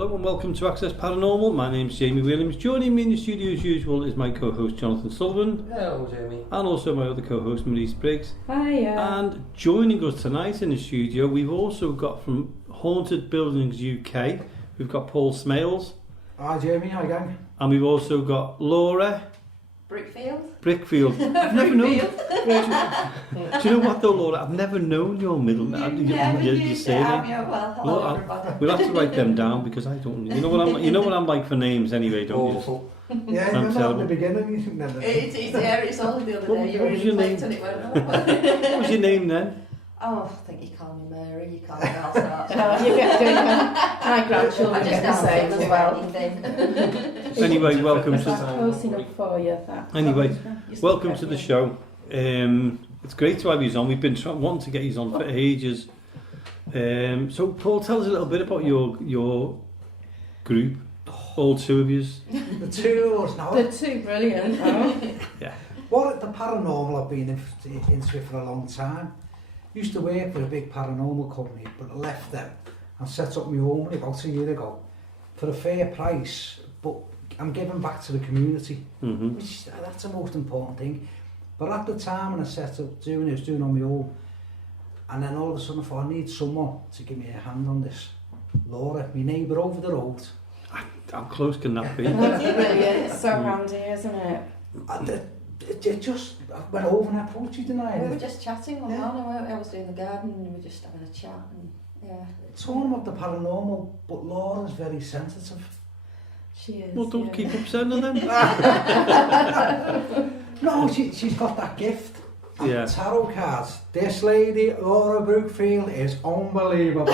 Hello and welcome to Access Paranormal. My name's Jamie Williams. Joining me in the studio as usual is my co-host Jonathan Sullivan. Hello, Jamie. And also my other co-host Maurice Briggs. Hiya. And joining us tonight in the studio, we've also got from Haunted Buildings UK, we've got Paul Smails. Hi Jamie, hi gang. And we've also got Laura Brookfield. I've never known. Do you know what though, Laura? I've never known your middle name. You say well, hello everybody. We'll have to write them down because I don't. You know what I'm like for names anyway, don't Awful. Yeah, you remember at the beginning you think never. It's only the other day. What was your name? What was your name then? Oh, I think you call me Mary, you call me all sorts. You get doing my grandchildren get the same as well. Anyway, welcome to. Close enough for you. Anyway, welcome to the show. It's great to have you on. We've been wanting to get you on for ages. So, Paul, tell us a little bit about your group. All two of yous. The two of us now. The two brilliant. Oh. Yeah. What the paranormal I've been into it for a long time. Used to work for a big paranormal company, but I left them and set up my own about a year ago for a fair price. But I'm giving back to the community, which that's the most important thing. But at the time when I set up doing it, I was doing it on my own. And then all of a sudden I thought, I need someone to give me a hand on this. Laura, my neighbour over the road. How close can that be? That's brilliant. It's so handy, isn't it? It just went over and I approached you tonight. We were just chatting one morning. I was doing the garden and we were just having a chat. And Talking about the paranormal, but Laura's very sensitive. She is. Well, don't keep upsetting her then. No, she's got that gift. And Yeah. Tarot cards. This lady, Laura Brookfield, is unbelievable.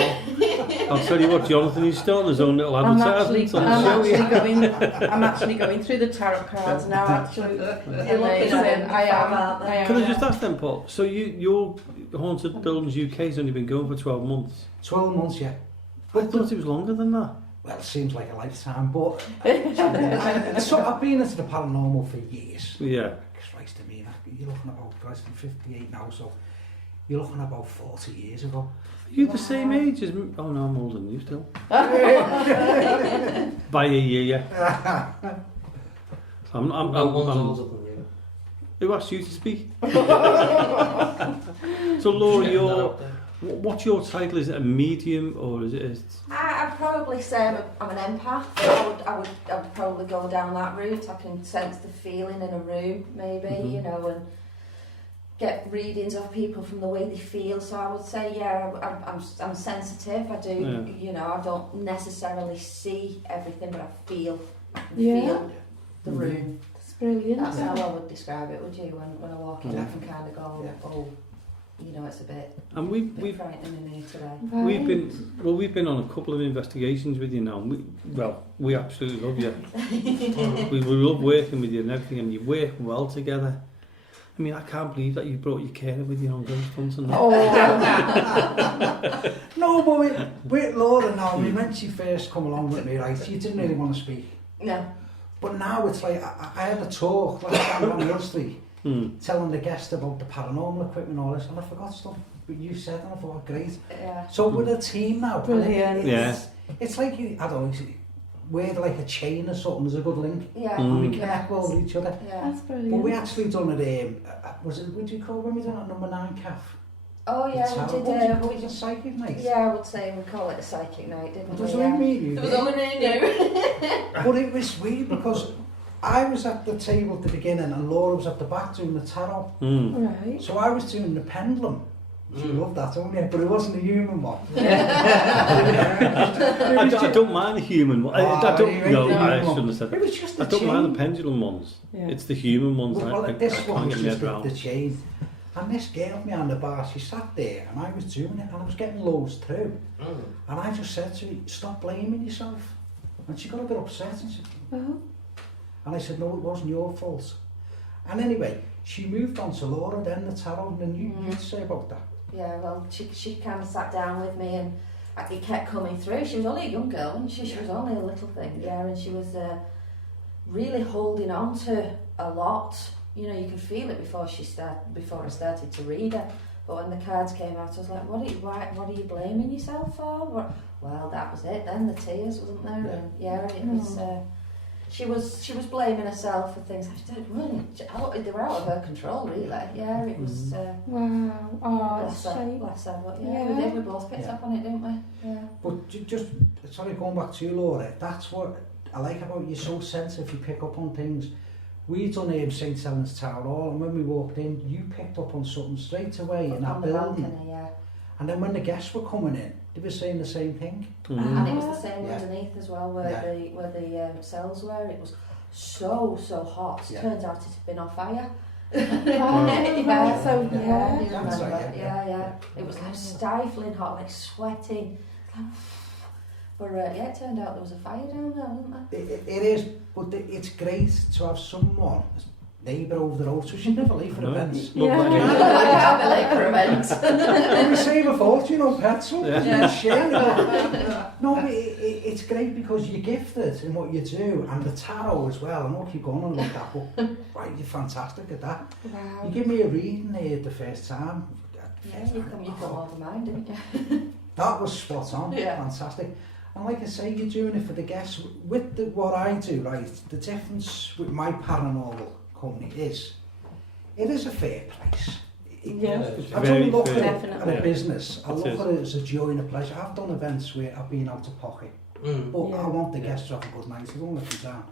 I'll tell you what, Jonathan, he's starting his own little advertisement on the show. I'm actually going through the tarot cards now. Actually, You're looking at them. I am. Can I just ask then, Paul? So your Haunted Buildings UK has only been going for 12 months. 12 months, yeah. I thought it was longer than that. Well, it seems like a lifetime, but so I've been into the paranormal for years. Yeah. Christ, I mean, you're looking about, Christ, I'm 58 now, so you're looking about 40 years ago. You're the same age as me. Oh no, I'm older than you still. By a year, yeah. I'm No one's older than you. Who asked you to speak? So Laura, what's your title? Is it a medium or is it? I'd probably say I'm an empath. I would probably go down that route. I can sense the feeling in a room, maybe, you know, and get readings of people from the way they feel. So I would say, yeah, I'm sensitive. I do, you know, I don't necessarily see everything, but I feel the room. It's brilliant. That's how I would describe it. Would you? When I walk in, I can kind of go, oh, you know, it's a bit. And we've frightening in here today. Right. We've been on a couple of investigations with you now. We absolutely love you. we love working with you and everything, and you work well together. I mean, I can't believe that you brought your carer with you on ghost hunts and that. Oh. No, but with Laura now, I mean, when she first come along with me, right, she didn't really want to speak. No. But now it's like, I had a talk last time on Hill Street, telling the guest about the paranormal equipment and all this, and I forgot stuff. But you said, and I thought, great. Yeah. So we're a team now. Brilliant. It's like, I don't know, we're like a chain or something, there's a good link. Yeah. And we connect well with each other. Yeah. That's brilliant. But we actually done it, what do you call when we done it, number 9 calf? Oh yeah, we did. It was a psychic night. Yeah, I would say we call it a psychic night, didn't we? It was only me and you. It was only me and you. But it was weird because I was at the table at the beginning and Laura was at the back doing the tarot. Right. So I was doing the pendulum. She loved that, don't you? But it wasn't a human one. I don't mind the human one. I shouldn't have said that. It was just I don't mind the pendulum ones. Yeah. It's the human ones Well, I this can't one was get my just head around. the chain. And this girl behind the bar, she sat there and I was doing it and I was getting loads through. And I just said to her, stop blaming yourself. And she got a bit upset and she Oh. And I said, no, it wasn't your fault. And anyway, she moved on to Laura, then the tarot, and then you'd say about that. Yeah, well, she kind of sat down with me and it kept coming through. She was only a young girl, and she was only a little thing, and she was really holding on to a lot. You know, you could feel it before I started to read her. But when the cards came out, I was like, what are you blaming yourself for? well, that was it then, the tears, wasn't there? And yeah, it was, she was blaming herself for things they were out of her control, really. Yeah, it was, wow. Oh, bless it's her, shame. bless her, but yeah, we both picked up on it, didn't we? Yeah. But just, sorry, going back to you, Laura, that's what I like about you, so sensitive, you pick up on things. We done St Helens Town Hall, and when we walked in, you picked up on something straight away in that building. Balcony, yeah. And then when the guests were coming in, they were saying the same thing. And it was the same Yeah. underneath as well, where the cells were. It was so hot. Yeah. Turns out it had been on fire. Yeah, so yeah. You That's remember? right, Yeah. It was like stifling hot, like sweating. But it turned out there was a fire down there, wasn't there? It is, but it's great to have someone, neighbour over the road, so she's never late for events. Yeah. I can't be late for events. And we save a fortune on petrol, Yeah. share. No, but it's great because you're gifted in what you do, and the tarot as well. I know I keep going on like that, but right, you're fantastic at that. Wow. You give me a reading here the first time. Yeah, you come over mine, didn't you? That was spot on, Yeah. fantastic. And like I say, you're doing it for the guests. With what I do, right, the difference with my paranormal company is, it is a fair price. Yeah. I Very don't look fair. at Definitely. a business, I It look is. at it as a joy and a pleasure. I've done events where I've been out of pocket, but Yeah. I want the guests to have a good night, I don't let them down.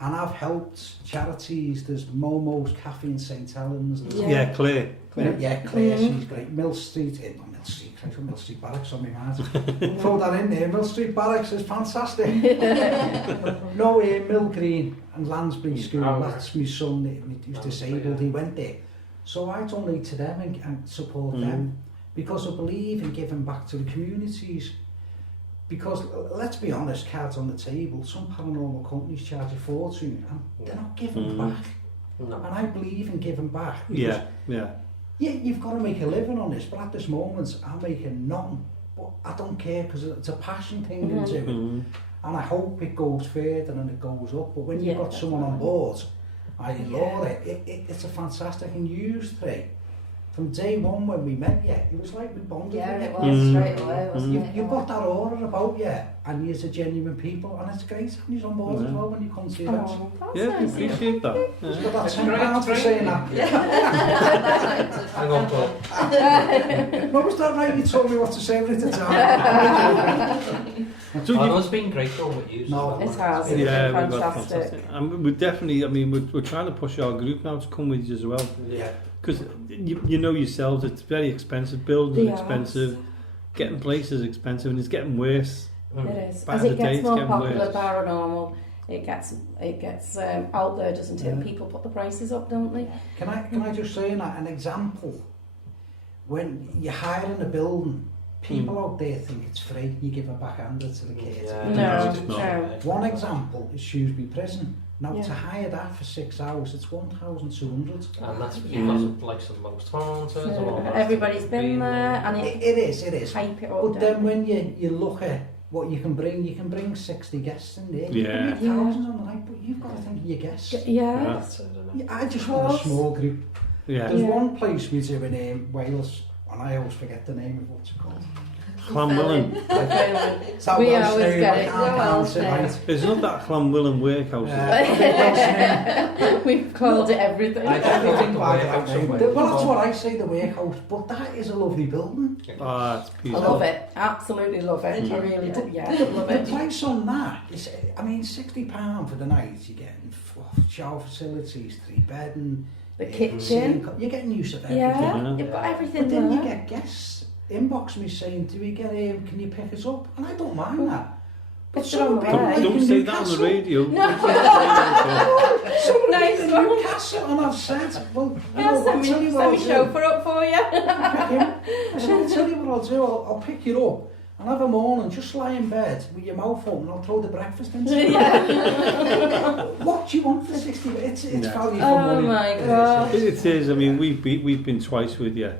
And I've helped charities, there's Momo's Cafe in St Helens. There's Yeah, Claire. Claire, she's great. Mill Street, not Mill Street, Christ, Mill Street Barracks on my mind. Throw that in there, Mill Street Barracks is fantastic. No, Mill Green and Lansbury School, that's my son, he's disabled, he went there. So I donate to them and support them, because I believe in giving back to the communities. Because let's be honest, cards on the table, some paranormal companies charge a fortune and they're not giving back. No. And I believe in giving back. Yeah. Yeah, you've got to make a living on this, but at this moment I'm making nothing. But I don't care because it's a passion thing into it. And I hope it goes further and it goes up. But when you've got someone on board, Laura, it's a fantastic, and you three, from day one when we met you, it was like we bonded. Yeah, with it you. was straight away, wasn't it? You've got that aura about you, and you're a genuine people, and it's great having you on board as well when you come to events. Oh, that's Yeah, we nice. appreciate that. You've Yeah. got that £10 for saying that. Hang on, Paul. What was that right? You told me what to say every time. So Oh, you- no, it's been great going with you. No. It has. Yeah, It's yeah, been we've got fantastic. fantastic. And we're definitely, I mean, we're trying to push our group now to come with you as well. Yeah. Because you know yourselves, it's very expensive. Buildings are Yes. expensive. Getting places is expensive, and it's getting worse. It is. By As the it day, gets it's more getting popular, worse. paranormal, it gets out there, doesn't it? Yeah. People put the prices up, don't they? Can I just say that an example? When you're hiring a building, people out there think it's free. You give a backhander to the kids. No, it's not. no. One example is Shrewsbury Prison. Now Yeah. to hire that for 6 hours, it's 1,200. And that's because of like some most haunted and all that. Everybody's been there, and It it is. hype it up. But then when you look at what you can bring 60 guests in there. You Yeah. can bring thousands on the night, but you've got to think of your guests. Yeah. Yeah, I just want a small group. Yeah. There's Yeah. one place we do in Wales, and I always forget the name of what's it called. Clanwillan. South We Welsh always name, get I it. can't South pronounce Welsh it, name. right? It's not that Clanwillan workhouse. We've called it everything. I definitely think the warehouse somewhere. Well, that's what I say, the warehouse, but that is a lovely building. Ah, it's I beautiful. love it. Absolutely love it. I really do. Yeah, love The it. price on that is, I mean, £60 for the night, you're getting shower facilities, 3 bed and The kitchen. you're getting use of everything. Yeah, you've got everything But then you there. get guests inbox me saying, do we get can you pick us up? And I don't mind that. But If they're on some the people way. like Don't in say that on the Newcastle. radio. Some Nice in one. Newcastle, and I've said, well, Yeah, I'll send tell me you what I'll do. chauffeur up for you. I said, I'll tell you what I'll do, I'll pick you up and have a morning, just lie in bed with your mouth open, I'll throw the breakfast into you. What do you want for 60? It's Yeah. value for Oh money. my It is, God. It is. I mean, we've been twice with you, Yeah.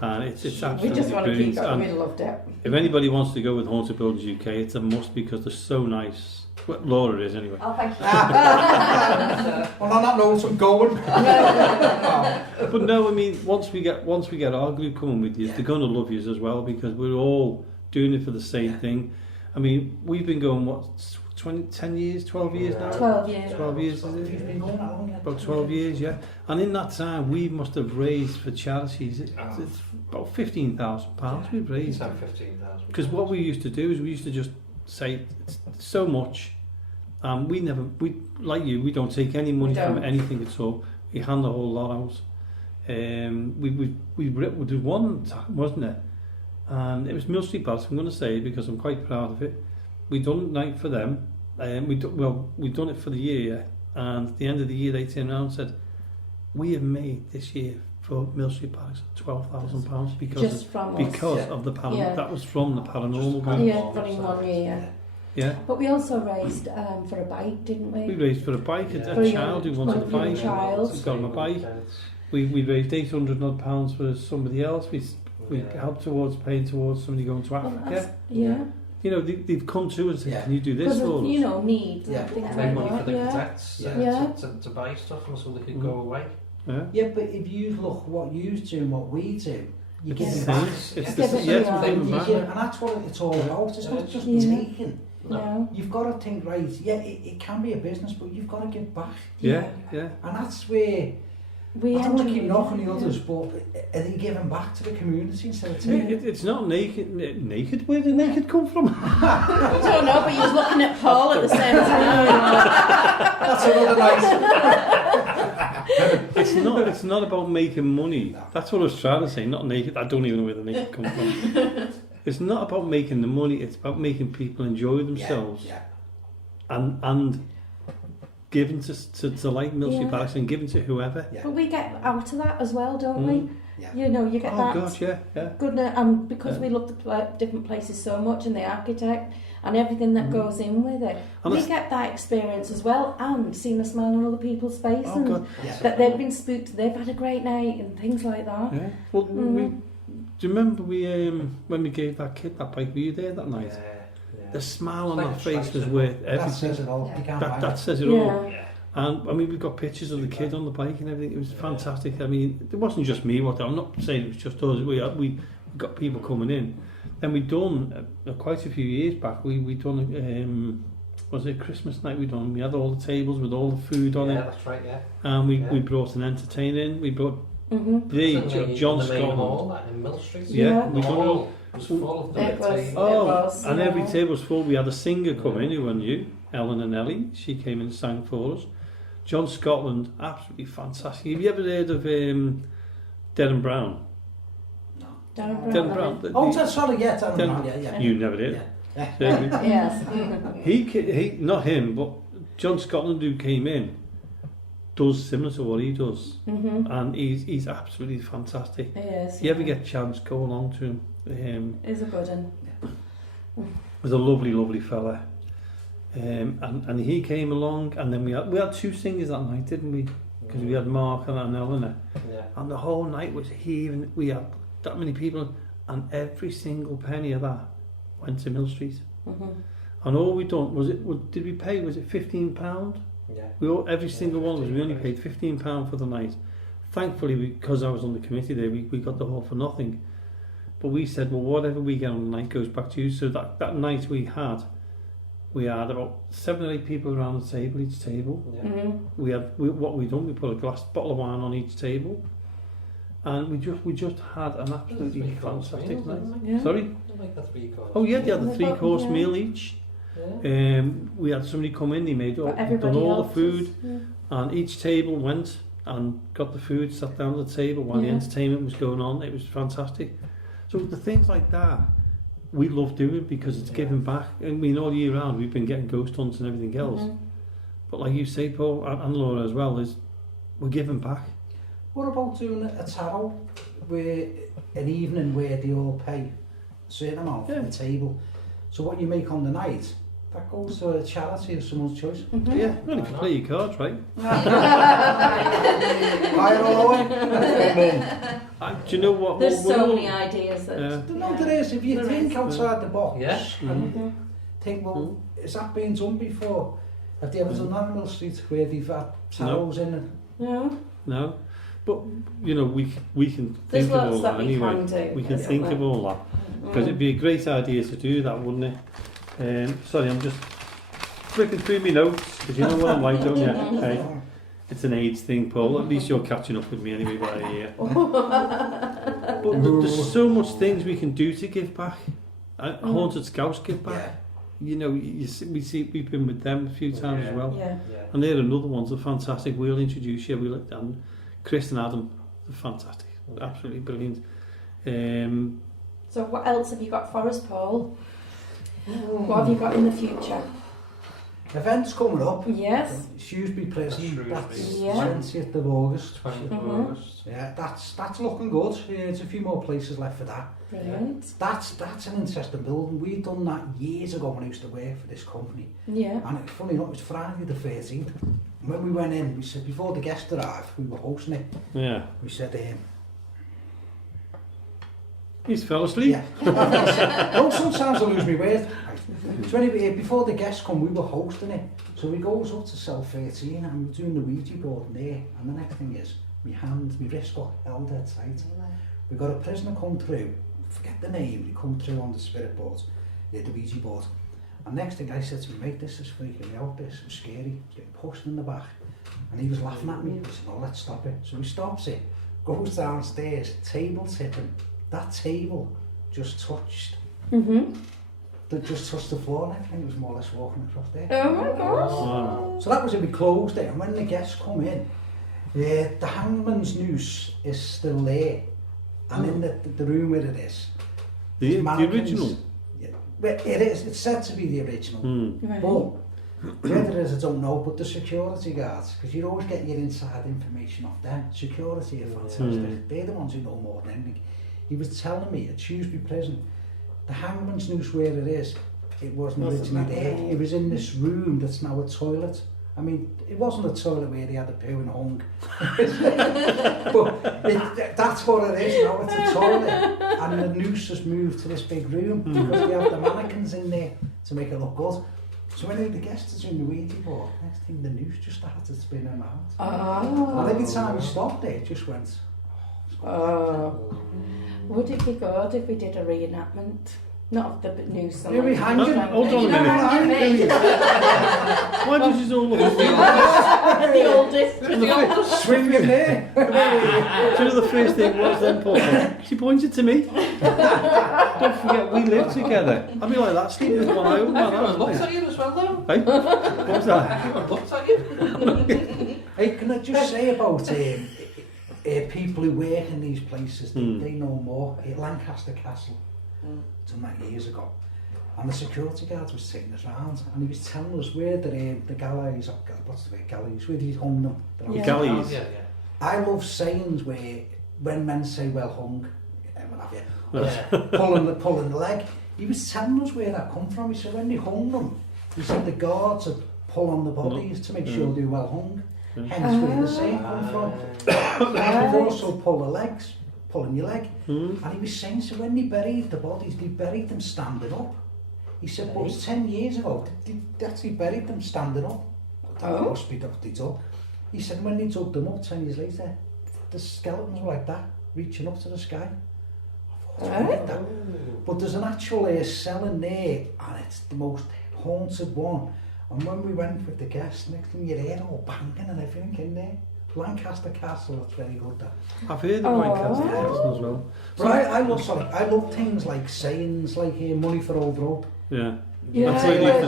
and it's We absolutely just want to keep brilliant. going. We And loved it. if anybody wants to go with Haunted Buildings UK, it's a must because they're so nice. Well, Laura is anyway. Oh, thank you. Well, on that note, I'm going. But no, I mean, once we get our group coming with you, they're going to love you as well because we're all doing it for the same thing. I mean, we've been going, what, 10 years, 12 years now? 12 years. 12 years, is You've it? been going that long, yeah? About 12 years, yeah. And in that time, we must have raised for charities, it's about £15,000 we've It's raised. had 15,000. Because what we used to do is we used to just say, it's so much. We like you, we don't take any money We from don't. anything at all. We hand the whole lot out. We did one time, wasn't it? And it was Mill Street Palace. I'm going to say it because I'm quite proud of it. We done night for them. We done it for the year, and at the end of the year they turned around and said, "We have made this year for Mill Street Palace £12,000 because of the paranormal." Yeah. That was from the paranormal Just group. Yeah, running 1 year. Yeah. But we also raised for a bike, didn't We we? raised for a bike, Yeah. a For a child who wanted a young bike. child. We got him a bike. We raised £800 for somebody else. We helped towards paying towards somebody going to Well, Africa. that's- yeah. You know, they've come to us and said, Yeah. "Can you do this Because for of, us?" you know, needs Yeah. and things Make like money for that. the Yeah. cadets Yeah. to buy stuff and so they could Mm. go away. Yeah. Yeah, but if you look what you do and what we do, you It's give the it same. back. It's Give the it same. to Yes, them. we give them You back. give, and that's what it's all about. It's not just Yeah. taking. No. You've got to think, right, yeah, it can be a business, but you've got to give back. Yeah, yeah. And that's where, We I don't want to enjoy keep knocking the it, others, but are they giving back to the community instead of I mean, taking? it's not naked. Naked? Where did naked come from? I don't know, but you was looking at Paul at the same time. That's another nice. It's not about making money. No. That's what I was trying to say. Not naked. I don't even know where the naked come from. It's not about making the money. It's about making people enjoy themselves Yeah, and giving to like Mill Street Yeah. Palace and giving to whoever. yeah, But we get out of that as well, don't we? yeah. You know, you get Oh that gosh, yeah, yeah. goodness, and because Yeah. we love the different places so much and the architect and everything that goes in with it, And we that's- get that experience as well, and seeing a smile on other people's face Oh and god, Yeah. that they've been spooked, they've had a great night and things like that. yeah. Well, Mm. do you remember when we gave that kid that bike? Were you there that night? Yeah. The smile on Like that a face was striker. worth That everything. says it all. You can't buy That it. says it all. Yeah. Yeah. And I mean, we've got pictures of the kid on the bike and everything. It was fantastic. I mean, it wasn't just me. I'm not saying it was just us. We got people coming in. Then we done quite a few years back. We done was it Christmas night? We had all the tables with all the food on Yeah, it, that's right, yeah. and we Yeah. brought an entertainer in. We brought Mm-hmm. John the main Scotland. hall, that in Mill Street. Yeah, Yeah. we The done hall all. was full of them. It was. Oh, was, and yeah. every table was full. We had a singer come in who I knew, Ellen and Ellie. She came and sang for us. John Scotland, absolutely fantastic. Have you ever heard of Darren Brown? Darren Darren Brown. Brown. Oh, sorry, yeah, Darren- yeah. You never did. Yeah. Yes. He, not him, but John Scotland, who came in, does similar to what he does, Mm-hmm. and he's absolutely fantastic. Yes. If you ever get a chance, go along to him. Is a good one. He's a lovely fella, and he came along, and then we had two singers that night, didn't we? Because we had Mark and Eleanor, Yeah. and the whole night was heaving. We had that many people, and every single penny of that went to Mill Street. Mm-hmm. And all we done did we pay? Was it £15? Yeah. Every single one of us, we only paid £15 for the night. Thankfully, because I was on the committee there, we got the whole for nothing. But we said, well, whatever we get on the night goes back to you. So that night we had about 7 or 8 people around the table, each table. Yeah. Mm-hmm. What we done, we put a bottle of wine on each table, and we just had an absolutely Three-course fantastic meal, night. didn't Yeah. Sorry? Like the 3-course. Oh yeah, they had Yeah. the 3-course Yeah. meal each. Yeah. We had somebody come in, they made But done everybody all the else food, is- yeah. and each table went and got the food, sat down at the table while the Yeah. entertainment was going on. It was fantastic. So the things like that we love doing because it's giving back. I mean, all year round we've been getting ghost hunts and everything else. Mhm. But like you say, Paul, and Laura as well, is we're giving back. What about doing a tarot, where an evening where they all pay a certain amount Yeah. for the table? So what you make on the night, that goes to a charity of someone's choice. Mhm. Yeah, well, if you play your cards right. Buy it all away. Do you know what? There's what- so what- many ideas that. Yeah. No, there is. If you There think is. outside the box, Yeah. and Mhm. think, well, is that been done before? Have they ever done that in Mill Street where they've had tarots in it? No. No. But you know, we can There's think of all lots that that we anyway. can do. We can isn't think there? of all that because it'd be a great idea to do that, wouldn't it? Sorry, I'm just flipping through my notes because you know what I'm like, don't you? Hey, it's an age thing, Paul. At least you're catching up with me anyway by a year. But there's so much things we can do to give back. Haunted Scouts give back. Yeah. You know, we've been with them a few times as well. Yeah. Yeah. And they're another ones, they're fantastic. We'll introduce you. And Chris and Adam, they're fantastic. Absolutely brilliant. So what else have you got for us, Paul? What have you got in the future? Events coming up. Yes. Shrewsbury Prison, that's Yeah. 20th of August. 20th of Mhm. August. Yeah, that's looking good. Yeah, there's a few more places left for that. Brilliant. That's an interesting building. We done that years ago when I used to work for this company. Yeah. And it's funny enough, it was Friday the 13th. When we went in, we said, before the guests arrived, we were hosting it. Yeah. We said, He's fell asleep. yeah. No, sometimes I lose my word. So anyway, before the guests come, we were hosting it. So we goes up to cell 13 and we're doing the Ouija board in there. And the next thing is, my wrist got held dead tight. We got a prisoner come through, forget the name, he come through on the spirit board, the Ouija board. And next thing I said to me, mate, this is freaking me out, this is scary. He's getting pushed in the back. And he was laughing at me. He said, no, let's stop it. So he stops it, goes downstairs, table's hitting. That table just touched. Just touched the floor, and everything was more or less walking across there. Oh my gosh. Wow. So that was it, we closed it, and when the guests come in, the hangman's noose is still there. And in the room where it is. The mannequins. original. Yeah, well, it is, it's said to be the original. Right. But whether it is, I don't know, but the security guards, because you're always getting your inside information off them. Security are fantastic. They're the ones who know more than anything. He was telling me at Shrewsbury Prison, the hangman's noose where it is, it wasn't originally there. It was in this room that's now a toilet. I mean, it wasn't a toilet where they had a poo and hung. But that's what it is now, it's a toilet. And the noose has moved to this big room because we have the mannequins in there to make it look good. So when the guests are in the Ouija board, next thing the noose just started spinning around. Oh. And every time we stopped it just went, Oh. Would it be good if we did a reenactment? Not of the news. Here we hang it. Hold on a minute. Why does you all look at me? The oldest. swing it there. Do you know the first thing was then, Paul? She pointed to me. Don't forget, we live together. I'd be like that, sleeping with one eye open. Everyone looks at you as well, though. Hey, what was that? Everyone looks at you. Hey, can I just say about people who work in these places, they know more. Lancaster Castle, done that years ago. And the security guard was taking us round and he was telling us where the galleys, what's the word, galleys, where he hung them. The galleys. Yeah. I love sayings where, when men say well hung, what have you, Yeah. pulling the leg. He was telling us where that come from. He said when they hung them, he said the guards would pull on the bodies to make sure they were well hung. Hence where the saying come from. And they've also pull the legs, pulling your leg. And he was saying, so when they buried the bodies, they buried them standing up. He said, but 10 years ago, they actually buried them standing up. That must be what they done. He said, when they dug them up 10 years later, the skeletons were like that, reaching up to the sky. I thought, like that. But there's an actual cell in there, and it's the most haunted one. And when we went with the guests, next thing you hear all banging and everything in there. Lancaster Castle, that's very good. That. I've heard of Lancaster Castle as well. But I love things like sayings like money for old rope. Yeah. Yeah, That's where they used to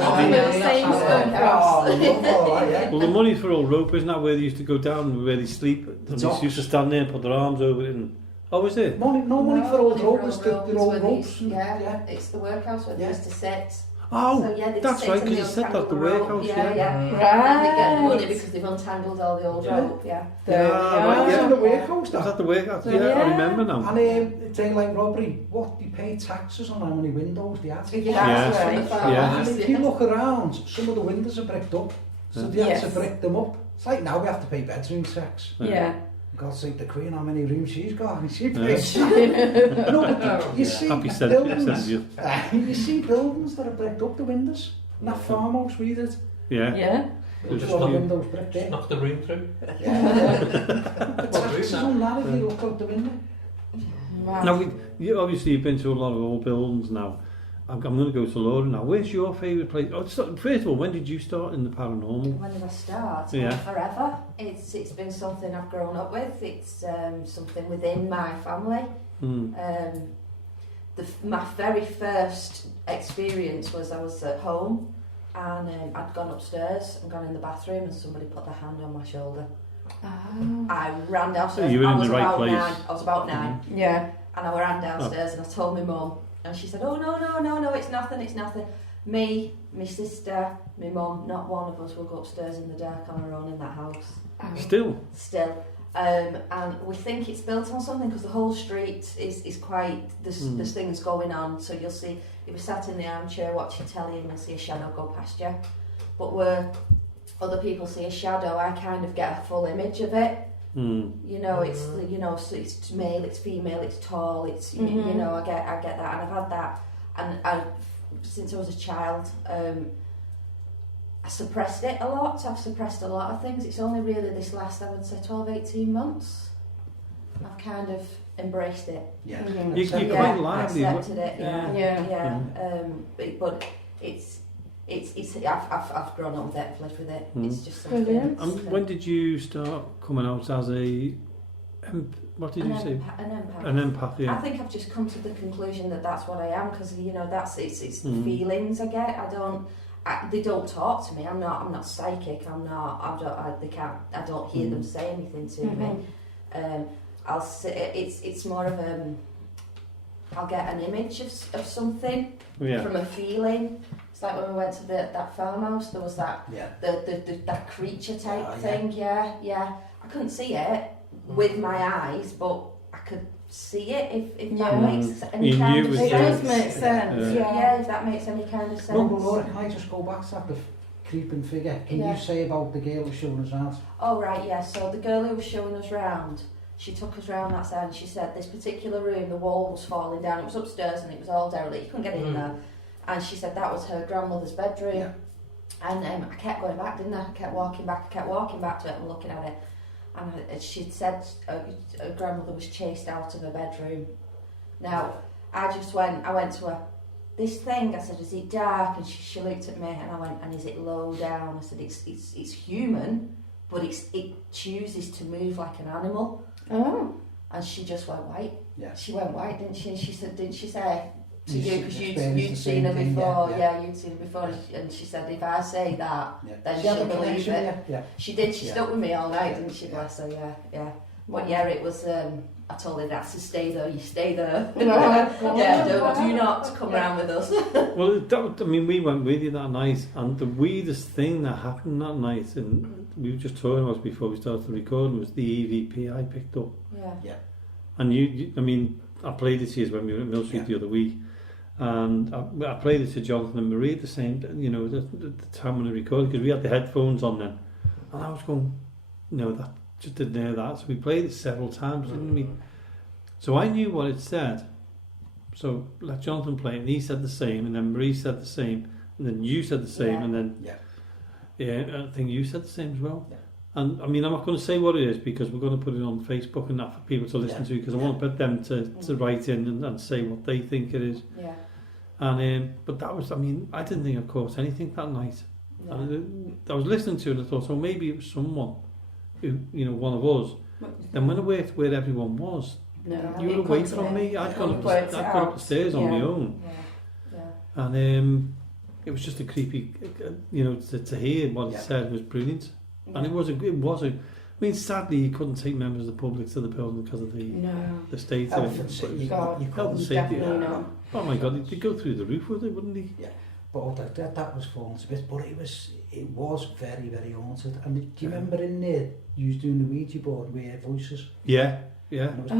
sleep. sayings I love all that, yeah. Well, the money for old rope, isn't that where they used to go down, where they sleep? And they used to stand there and put their arms over it. And oh, is it? No money for old rope, it's the It's old where they ropes. used- Yeah, it's the workhouse where they used to sit. Oh, So, yeah, they'd that's sit right, in because you said that, the workhouse, Yeah. And they get money because they've untangled all the old rope, right, yeah. The warehouse, Was that that. the workhouse? Yeah, I remember now. And daylight robbery, what they pay taxes on how many windows they had. Yeah. And if you look around, some of the windows are bricked up, so they had to brick them up. It's like now we have to pay bedroom tax. Yeah. God's sake, the Queen, how many rooms she's got? She pays. No, but you see Happy buildings. you. You see buildings that are bricked up the windows. And that farmhouse we did. Yeah. Yeah. There's Just all the knock- windows bricked in. Knock the room through. Yeah. What room? This is unmarried, you look out the window. Wow. Now, obviously you've been to a lot of old buildings now. I'm going to go to Laura now. Where's your favourite place? First of all, when did you start in the paranormal? When did I start? Yeah. Forever. It's been something I've grown up with. It's something within my family. My very first experience was I was at home and I'd gone upstairs and gone in the bathroom and somebody put their hand on my shoulder. Oh. I ran downstairs. You were in the right about place. 9. I was about 9. Yeah. And I ran downstairs and I told my mum and she said, oh no, it's nothing. Me, my sister, my mum, not one of us will go upstairs in the dark on our own in that house. Still? And we think it's built on something because the whole street is quite, there's things going on. So you'll see, if you're sat in the armchair watching telly and you'll see a shadow go past you. But where other people see a shadow, I kind of get a full image of it. You know, it's so it's male, it's female, it's tall, it's you know, I get that, and I've had that, and since I was a child, I suppressed it a lot. I've suppressed a lot of things. It's only really this last, I would say, 12-18 months, I've kind of embraced it. Yeah. You're quite lively. Accepted it. Yeah. But I've grown up with it, lived with it. It's just something. Brilliant. When did you start coming out as a, what did you say? An empath. An empath, yeah. I think I've just come to the conclusion that that's what I am, because you know it's the feelings I get. They don't talk to me. I'm not psychic. I don't hear them say anything to me. I'll say it's more of I'll get an image of something from a feeling. It's like when we went to that farmhouse, there was that that creature type thing. Yeah. I couldn't see it with my eyes, but I could see it if that makes any kind of sense. It does make sense. Yeah, if that makes any kind of sense. No, but Laura, can I just go back to that, the creeping figure? Can you say about the girl who's showing us around? Oh right, yeah. So the girl who was showing us round, she took us round that side and she said this particular room, the wall was falling down. It was upstairs and it was all derelict. You couldn't get in there. And she said that was her grandmother's bedroom. Yeah. And I kept going back, didn't I? I kept walking back to it and looking at it. And she'd said her grandmother was chased out of her bedroom. Now, I went to her, this thing, I said, is it dark? And she looked at me and I went, and is it low down? I said, it's human, but it chooses to move like an animal. Oh. And she just went white. Yeah. She went white, didn't she? And she said, didn't she say to you, because you'd the seen her same thing, before, yeah. You'd seen her before, and she said, if I say that, then She had she'll a believe connection, it. yeah. She did, she stuck with me all night, didn't she, bless her, yeah. But yeah, it was, I told her that to stay there, you stay there. Do not come around with us. Well, we went with you that night, and the weirdest thing that happened that night, and we were just talking about before we started the recording, was the EVP I picked up. Yeah. And I played it to you when we were at Mill Street the other week, and I played it to Jonathan and Marie at the same, the time when I recorded, because we had the headphones on then, and I was going, that just didn't hear that. So we played it several times, didn't we? So I knew what it said. So let Jonathan play it, and he said the same, and then Marie said the same, and then you said the same, and then I think you said the same as well. Yeah. And I'm not going to say what it is, because we're going to put it on Facebook and that for people to listen to, because I want them to write in and say what they think it is. Yeah. And but that was, I didn't think I caught anything that night. No. And I was listening to it and I thought, maybe it was someone who, one of us. Then when I worked where everyone was, No, you were away from me. I'd gone up the stairs on my own. Yeah. And it was just a creepy, to hear what it said was brilliant. And it was a, sadly you couldn't take members of the public to the building because of the state of it. God, Health and safety. definitely not. Oh my God, they'd go through the roof with it, wouldn't they? Yeah. But that was falling to bits, but it was very, very haunted. And do you remember in there, you was doing the Ouija board with your voices? Yeah. And it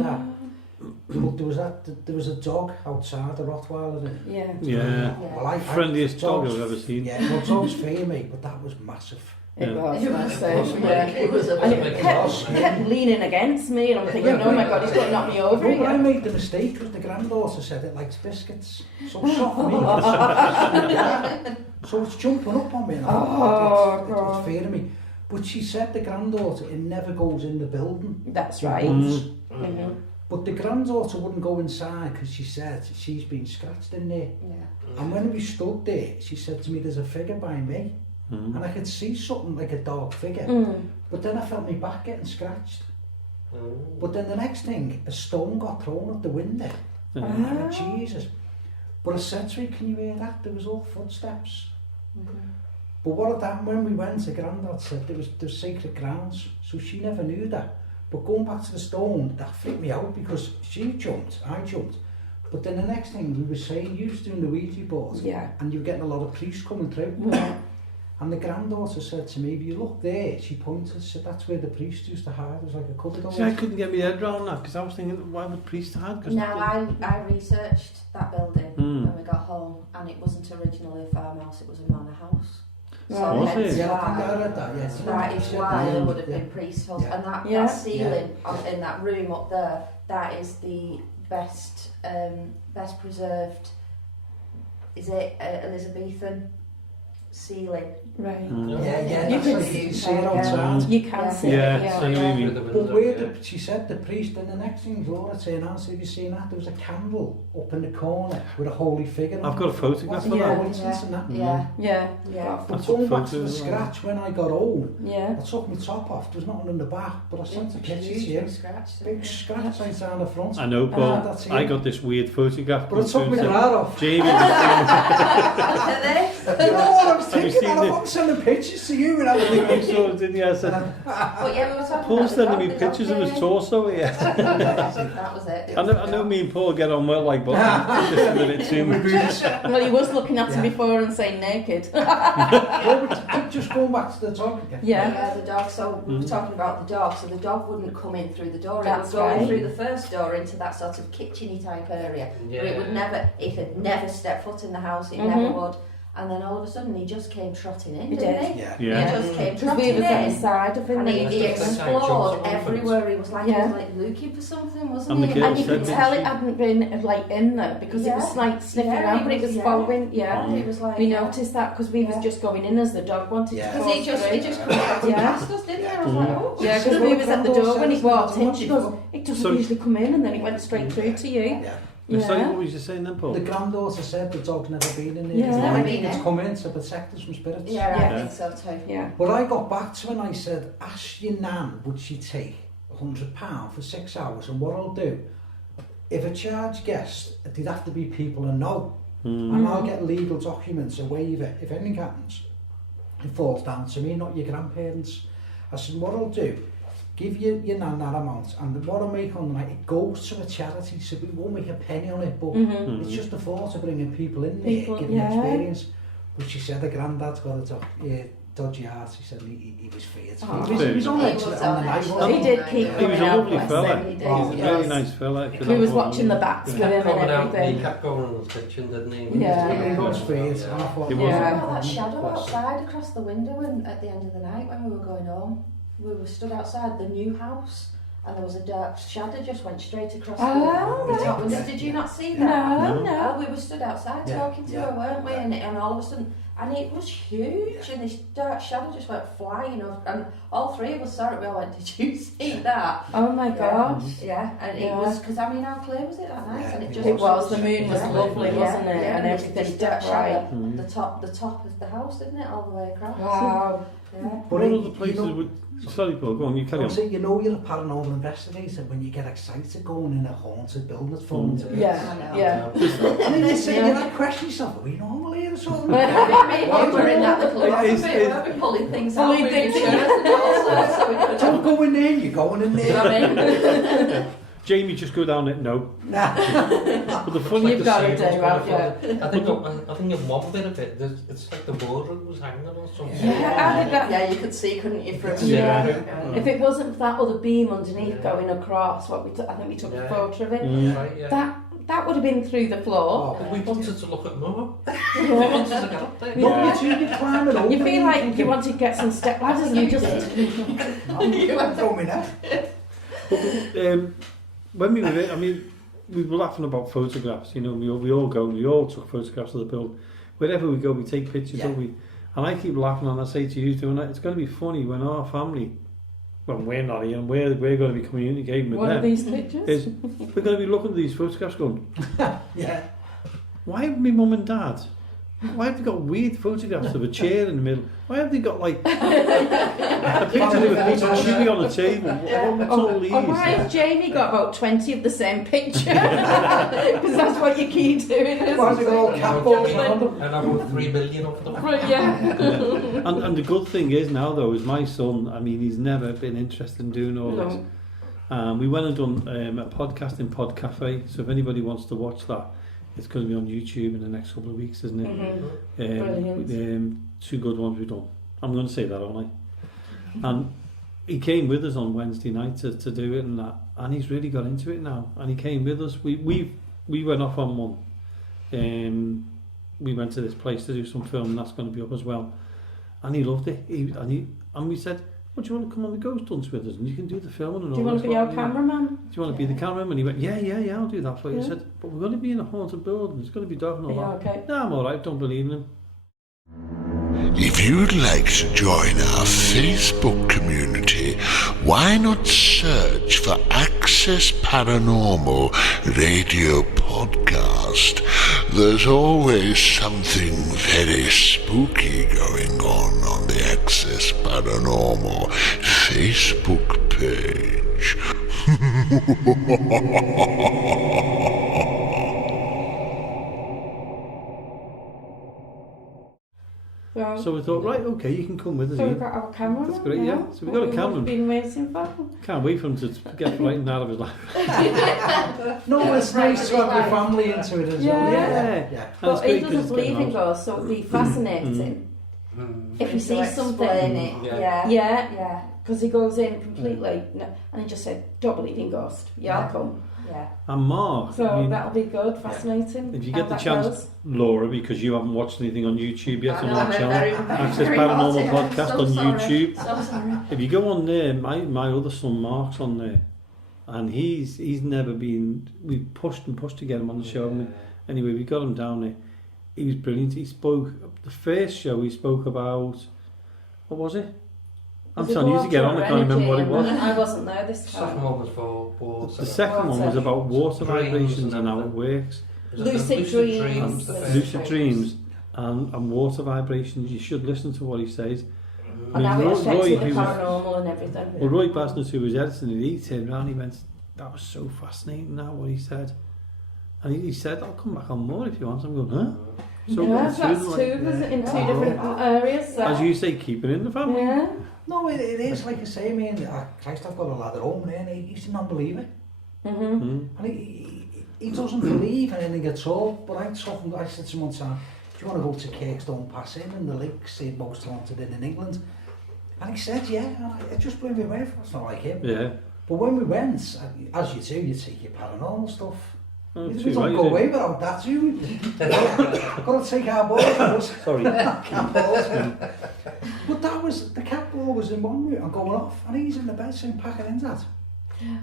was that. But there was a dog outside, a Rottweiler. Yeah. Well, friendliest dog I've ever seen. Yeah, well, dogs fear me, but that was massive. It was massive, It was and it kept leaning against me, and I'm thinking, oh my God, he's going to knock me over I again. made the mistake because the granddaughter said it likes biscuits. So soft for me. So it's jumping up on me. And God. It's fearing me. But she said the granddaughter, it never goes in the building. That's It right. won't. Mhm. But the granddaughter wouldn't go inside because she said she's been scratched in there. Yeah. And when we stood there, she said to me, there's a figure by me. Mm. And I could see something like a dark figure. Mm. But then I felt my back getting scratched. Oh. But then the next thing, a stone got thrown at the window. Yeah. And I went, Jesus. But I said to her, can you hear that? There was all footsteps. But what had happened when we went, the granddad said there was sacred grounds. So she never knew that. But going back to the stone, that freaked me out because she jumped, I jumped. But then the next thing we were saying, you was doing the Ouija board. Yeah. And you were getting a lot of priests coming through. Yeah. And the granddaughter said to me, if you look there, she pointed, said that's where the priest used to hide. It was like a cupboard. See, I couldn't get my head around that because I was thinking, why would priests hide? Now I researched that building Mm. when we got home, and it wasn't originally a farmhouse; it was a manor house. Right. Was hence it? Yeah, I think I why read that, yes. that is why there would have been priests' house, Yeah. and that Yeah. ceiling in that room up there, that is the best preserved. Is it Elizabethan ceiling? Right. Yeah, You that's could like see you see it outside. You can Yeah. see Yeah, it. I know what you mean. But where she said the priest, and the next thing Laura turned around and said, have you seen that? There was a candle up in the corner with a holy figure. I've got a photograph of Yeah. that. Coincidence in that. Yeah, Yeah. yeah. But That's going what back to the photos are. scratch, when I got home, Yeah. I took my top off. There was nothing in the back, but I sent the pictures to you. Scratched. Big scratch outside the front. I know, Paul. That's it. I got this weird photograph. But I took my confirmed. bra off. Jamie, Look at this. You know what I was Have you thinking? seen I the- want sending pictures to you and everything. I saw it, didn't you? I said, But yeah, we were talking Paul's about the sending me dog, the pictures dog of his came torso here. in. That was it. I know me and Paul get on well, like, but just a minute too much. Well, he was looking at him Yeah. before and saying naked. Well, but just going back to the topic. Yeah. Yeah, the dog. So we were talking about the dog. So the dog wouldn't come in through the door. That's it would go in right. through the first door into that sort of kitcheny type area. But it would never. It had never stepped foot in the house. It never would. And then all of a sudden, he just came trotting in. He Didn't did. he? Yeah. Yeah. He just came Because we trotting was at the in. side of him. And he That's the time explored jumps on everywhere. He was like, Yeah. he was like looking for something, wasn't And the he? girl And you could said tell that it hadn't been like in there because it was Yeah. like sniffing Yeah, around, it but it was- was yeah. following. Yeah, He was like, we noticed that because we was Yeah. just going in as the dog wanted Yeah. to Because he cross through. just come trotting Yeah. past us, didn't he? I was like, oh. Yeah, because So we the was at the candle door when he says walked there's in. She goes, nothing. it doesn't So- usually come in, and then he went straight through to you. Yeah. Sorry, Yeah. what was you saying then, Paul? The granddaughter said the dog's never been in there. Yeah. It's Never like been it's in. come in to protect us from spirits. Yeah, I Yeah. think so too. Yeah. But I got back to when I said, ask your nan, would she take £100 for 6 hours? And what I'll do, if I charge guests, they'd have to be people I know. Mm. And I'll get legal documents, a waiver. If anything happens, it falls down to me, not your grandparents. I said, what I'll do, give your nan that amount, and what I make on the night, it goes to a charity, so we won't make a penny on it, but Mhm. it's just the thought of bringing people in there, People, giving yeah. them experience. But she said the granddad's got a dodgy heart. She said he was feared. Oh. He was on He it was on the on night, it. wasn't He did keep He was coming a out. lovely bless fella. him, he He did. was a He very was. nice fella. We was watching the bats with him and Coming out, he everything. kept going in the kitchen, didn't he? Yeah. He was feared. And I thought, He What was. about that shadow outside across the window and at the end of the night when we were going home? We were stood outside the new house and there was a dark shadow just went straight across Oh, the top right. window. Did you not see that? No, no. Oh, we were stood outside Yeah, talking to yeah, her, weren't we? yeah. And all of a sudden, and it was huge, and this dark shadow just went flying off, and all three of us saw it. We all went, "Did you see that?" Oh my gosh. Yeah, and Yeah. it was because I mean, how clear was it that night? Yeah, and it just It was. The moon was Yeah. lovely, Yeah, wasn't it? yeah, And this- everything this dark dead bright. shadow, Mm. the top of the house, didn't it, all the way across? Wow. Yeah. But all of the places you know, would... Sorry, Paul, go on, you carry on. so you know you're a paranormal investigator when you get excited going in a haunted building that's fallen to bits. Yeah, I know. yeah. And then you say, Yeah. you like question yourself, are we normal here or something? Me and you were in that little office It's- bit, weren't we, pulling things out, Pulling moving things chairs and all sorts, so we could Don't go in there, you're going in You know there. what I mean? Jamie, just go down it, no. Nah. But the funny... You've got to do, have you? I think in one bit of it, it's like the boardroom was hanging or something. Yeah, how did that? Yeah, you could see, couldn't you, from Yeah. Yeah. If it wasn't for that other beam underneath Yeah. going across, what we took, I think we took a Yeah. photo of it. Mm. Right, yeah. That would have been through the floor. We wanted to look at more. We Yeah. wanted to get up there. No, you climb it over. You feel like you want to get some step ladders and you just You went throw me now. When we were there, I mean, we were laughing about photographs, you know, we all go, we all took photographs of the building. Wherever we go, we take pictures, Yeah. don't we? And I keep laughing and I say to you too, it's going to be funny when our family, when we're not here and we're going to be communicating with What them. are these pictures? Is we're going to be looking at these photographs going, Yeah. why have my mum and dad? Why have they got weird photographs of a chair in the middle? Why have they got like a picture of a piece of chili on the table? What's all these? Or why has Jamie got about 20 of the same picture? Because that's what you keep doing, isn't Why has it got all it? cat balls around them? And I wrote 3 million of them. Right, yeah. And the good thing is now though, is my son, I mean, he's never been interested in doing all this. We went and done a podcast in Pod Cafe, so if anybody wants to watch that, it's going to be on YouTube in the next couple of weeks, isn't it? Brilliant. 2 good ones we've done. I'm going to say that, aren't I? And he came with us on Wednesday night to do it and that, and he's really got into it now. And he came with us. We went off on one. We went to this place to do some film, and that's going to be up as well. And he loved it. And we said, "Well, do you want to come on the ghost hunts with us? And you can do the filming and all." Do you want to be our cameraman? Do you want to be the cameraman? And he went, yeah, I'll do that for you. Yeah. He said, "But we're going to be in a haunted building. It's going to be dark and all Yeah, that." okay. No, I'm all right. Don't believe in him. If you'd like to join our Facebook community, why not search for Access Paranormal Radio Podcast? There's always something very spooky going on the Access Paranormal Facebook page. So we thought, right, okay, you can come with us. So we've Ian. got our cameraman. That's great, yeah. So we've got a cameraman. Been waiting for. Can't wait for him to get frightened out of his life. No, it's nice to have your family into it as well. Yeah. Yeah. And it's But he great 'cause doesn't it's believe getting in out. ghosts, so it'd be fascinating if he sees something. It. Yeah. Yeah, because he goes in completely, and he just said, "Don't believe in ghosts." Yeah, I'll come. Yeah. And Mark, So I mean, that'll be good, fascinating. if you how get the that chance, goes. Laura, because you haven't watched anything on YouTube yet on I'm our channel, very, Access very Paranormal naughty. I'm Podcast so on sorry. YouTube. So sorry. If you go on there, my other son Mark's on there, and he's never been. We pushed to get him on the show. And anyway, we got him down there. He was brilliant. He spoke the first show. He spoke about what was it? I'm Was it telling you to get on. I can't remember what it was. I wasn't there this The second time. one was for water. The second one was about water Dreams vibrations and how it and works. Was it Lucid dreams. the Lucid first Lucid one? dreams and water vibrations. You should listen to what he says. And how it Roy, affects with the who was, paranormal and everything. well, Roy Basnett, who was editing it, he turned around and he went, "That was so fascinating, that, what he said." And he said, "I'll come back on more if you want." I'm going, huh? So Yeah, it's that's really two, like- was it, in two different areas. So. as you say, keep it in the family. Yeah. No, it is like I say, man. Christ, I've got a lad at home, and he's a non-believer. Mm. And he doesn't believe in anything at all. But I said to him one time, "Do you want to go to Kirkstone Pass Inn and the links the most haunted in England?" And he said, "Yeah." And it just blew me away. It's not like him. Yeah. But when we went, as you do, you take your paranormal stuff. Oh, We too don't right, go you away without that, do we? Got to take our balls with us. Sorry. Cat balls. But the cat ball was in one room and going off, and he's in the bed saying, "Pack it in, Dad."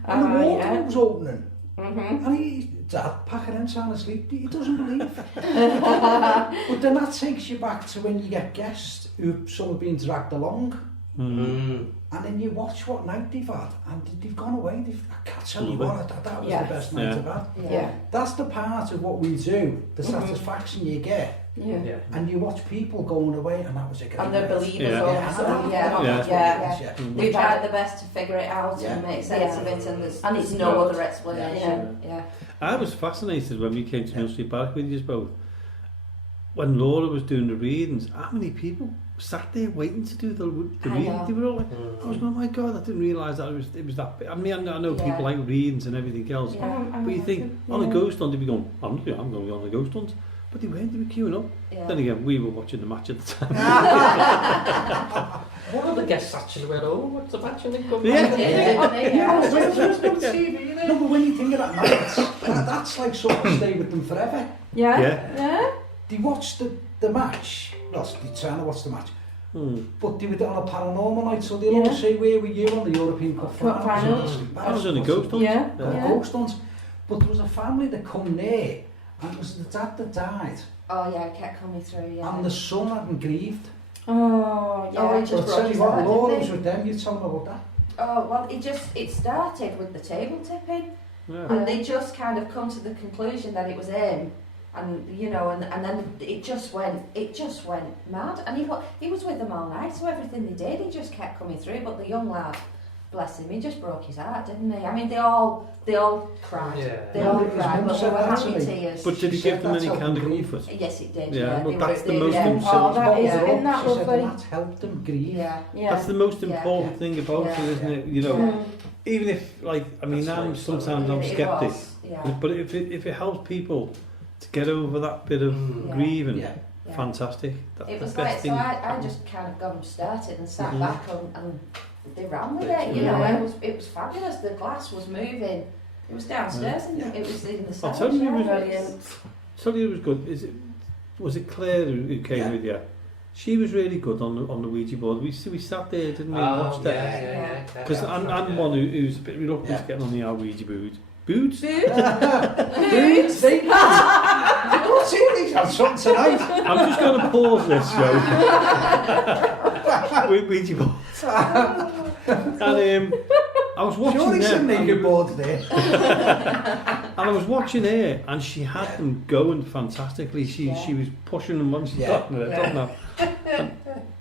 And the water was opening. And he's, "Dad, pack it in, trying to sleep." He doesn't believe. But then that takes you back to when you get guests who some have been dragged along. And then you watch what night they've had, and they've gone away. I can't tell you what, that was the best night I've had. Yeah. That's the part of what we do, the satisfaction you get. Yeah. Yeah. And you watch people going away, and that was a great And they're night. believers Yeah. also. Yeah. We tried the best to figure it out and make sense of it, and there's no other explanation. Yeah. I was fascinated when we came to Mill Street Park with you both. When Laura was doing the readings, how many people sat there waiting to do the reading? They were all like, I was going, "Oh my God, I didn't realise that it was that big." I mean, I know people like readings and everything else, but you think on a ghost hunt, they'd be going, I'm going to go on a ghost hunt. But they weren't, they were queuing up. Yeah. Then again, we were watching the match at the time. One of the guests actually went, "Oh, what's the match?" And they come Yeah. back. No, but when you think of that night, that's like something to stay with them forever. Yeah. Yeah. Yeah. They watched the match, well, they trying to watch the match, but they were on a paranormal night, so they'll always say, "Where were you on the European Cup finals?" I was on a ghost hunt. Yeah. Ghost hunts. But there was a family that come there, and it was the dad that died, Oh yeah, it kept coming through. Yeah. and the son hadn't grieved. Oh, yeah. Oh, it But just I tell broke you what, his Laura heart, was didn't with them, you tell me about that. Oh, well, it started with the table tipping. Yeah. And they just kind of come to the conclusion that it was him, and you know, and then it just went mad. And he was with them all night, so everything they did, he just kept coming through. But the young lad, bless him, he just broke his heart, didn't he? I mean, they all cried. Yeah. They all His cried, mum but they said were that to happy me. tears. But did he She give said them any that's kind of how comfort? Yes, it did. Yeah, well, they that's were, the they, most yeah. important. Oh, that is, Yeah. isn't that She said lovely? that helped them grieve. Yeah. Yeah. That's the most Yeah. important thing about it, isn't it? You know, Mm. even if, like, I mean, That's I'm right. sometimes I'm It sceptic, was, yeah. but if it helps people to get over that bit of Mm. Yeah. grieving, Yeah. Yeah. fantastic. That's It the was best like, thing. so I just kind of got them started and sat Mhm. back and they ran with it, you Yeah. know, it was fabulous, the glass was moving, it was downstairs and Yeah. it was in the I'll cellar. tell you, it was Brilliant. Tell you it was good. Was it Claire who came Yeah. with you? She was really good on the Ouija board. We sat there, didn't we? and watched it. Yeah. Because I'm one who's a bit reluctant Yeah. to getting on the Ouija board. Boots? Boots, they oh, see, these are something tonight. I'm just going to pause this show. With Ouija boards. And I was watching Surely some them. naked boards there. And I was watching her, and she had them going fantastically. She was pushing them once she's Yeah. gotten it. I don't know.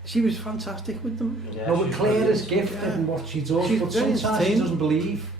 She was fantastic with them. No, but Claire is gifted in what she does, She's but very sometimes she entertaining. doesn't believe.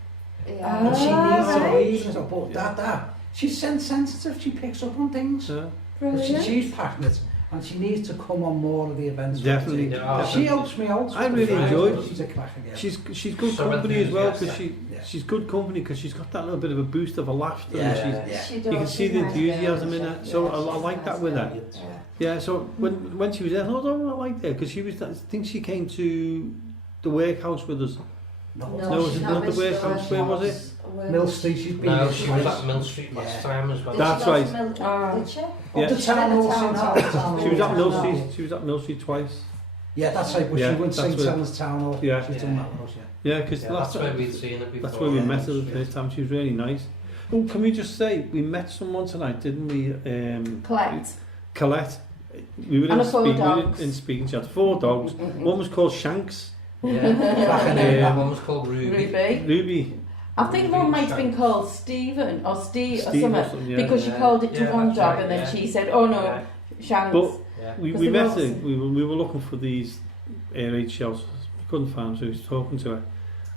Yeah. And she Ah, needs to right. believe and stuff, but that. She's sensitive, she picks up on things. So, But Brilliant. she's passionate, and she needs to come on more of the events. Definitely. Yeah. She helps me out. I really enjoyed it. She's a crack again. she's good So company as well, because enthusiastic. she's good company because she's got that little bit of a boost of a laughter. Yeah. And Yeah. She you can does, see she's the nice enthusiasm girl, in she- her. So yeah, I she's like a that nice with her. girl. Yeah, so when she was there, I thought, oh, I like that because she was. I think she came to the workhouse with us. No, No, was she's it not not the Miss warehouse? Where was it? Mill Street, she's been No, here she was twice. at Mill Street last Yeah. time as well. Did That's she go right. to Mill- Ah. Did she? Yeah. Up to town hall, Town hall. Town She was at Yeah. Mill No. Street. She was at Mill Street twice. Yeah, that's right, but Yeah, she went that's St. where- Helens Town Hall. Yeah. She's done that with us, Yeah, because Yeah, that's where we'd seen her before. that's where we met her the Yeah. first time. She was really nice. Oh, can we just say we met someone tonight, didn't we? Colette. Colette. We were And in, the 4 we were dogs. in speaking. She had 4 dogs. One was called Shanks. Yeah. Cracking That one was called Ruby. Ruby. Ruby. I think one might have been called Stephen or Steve or Steve something yeah. because she Yeah. called it to Yeah, one that's dog right, and then yeah. she said, "Oh no, Yeah. Shanks." But Yeah. we Because met the her. dogs- We were looking for these air raid shells. We couldn't find them, so we was talking to her.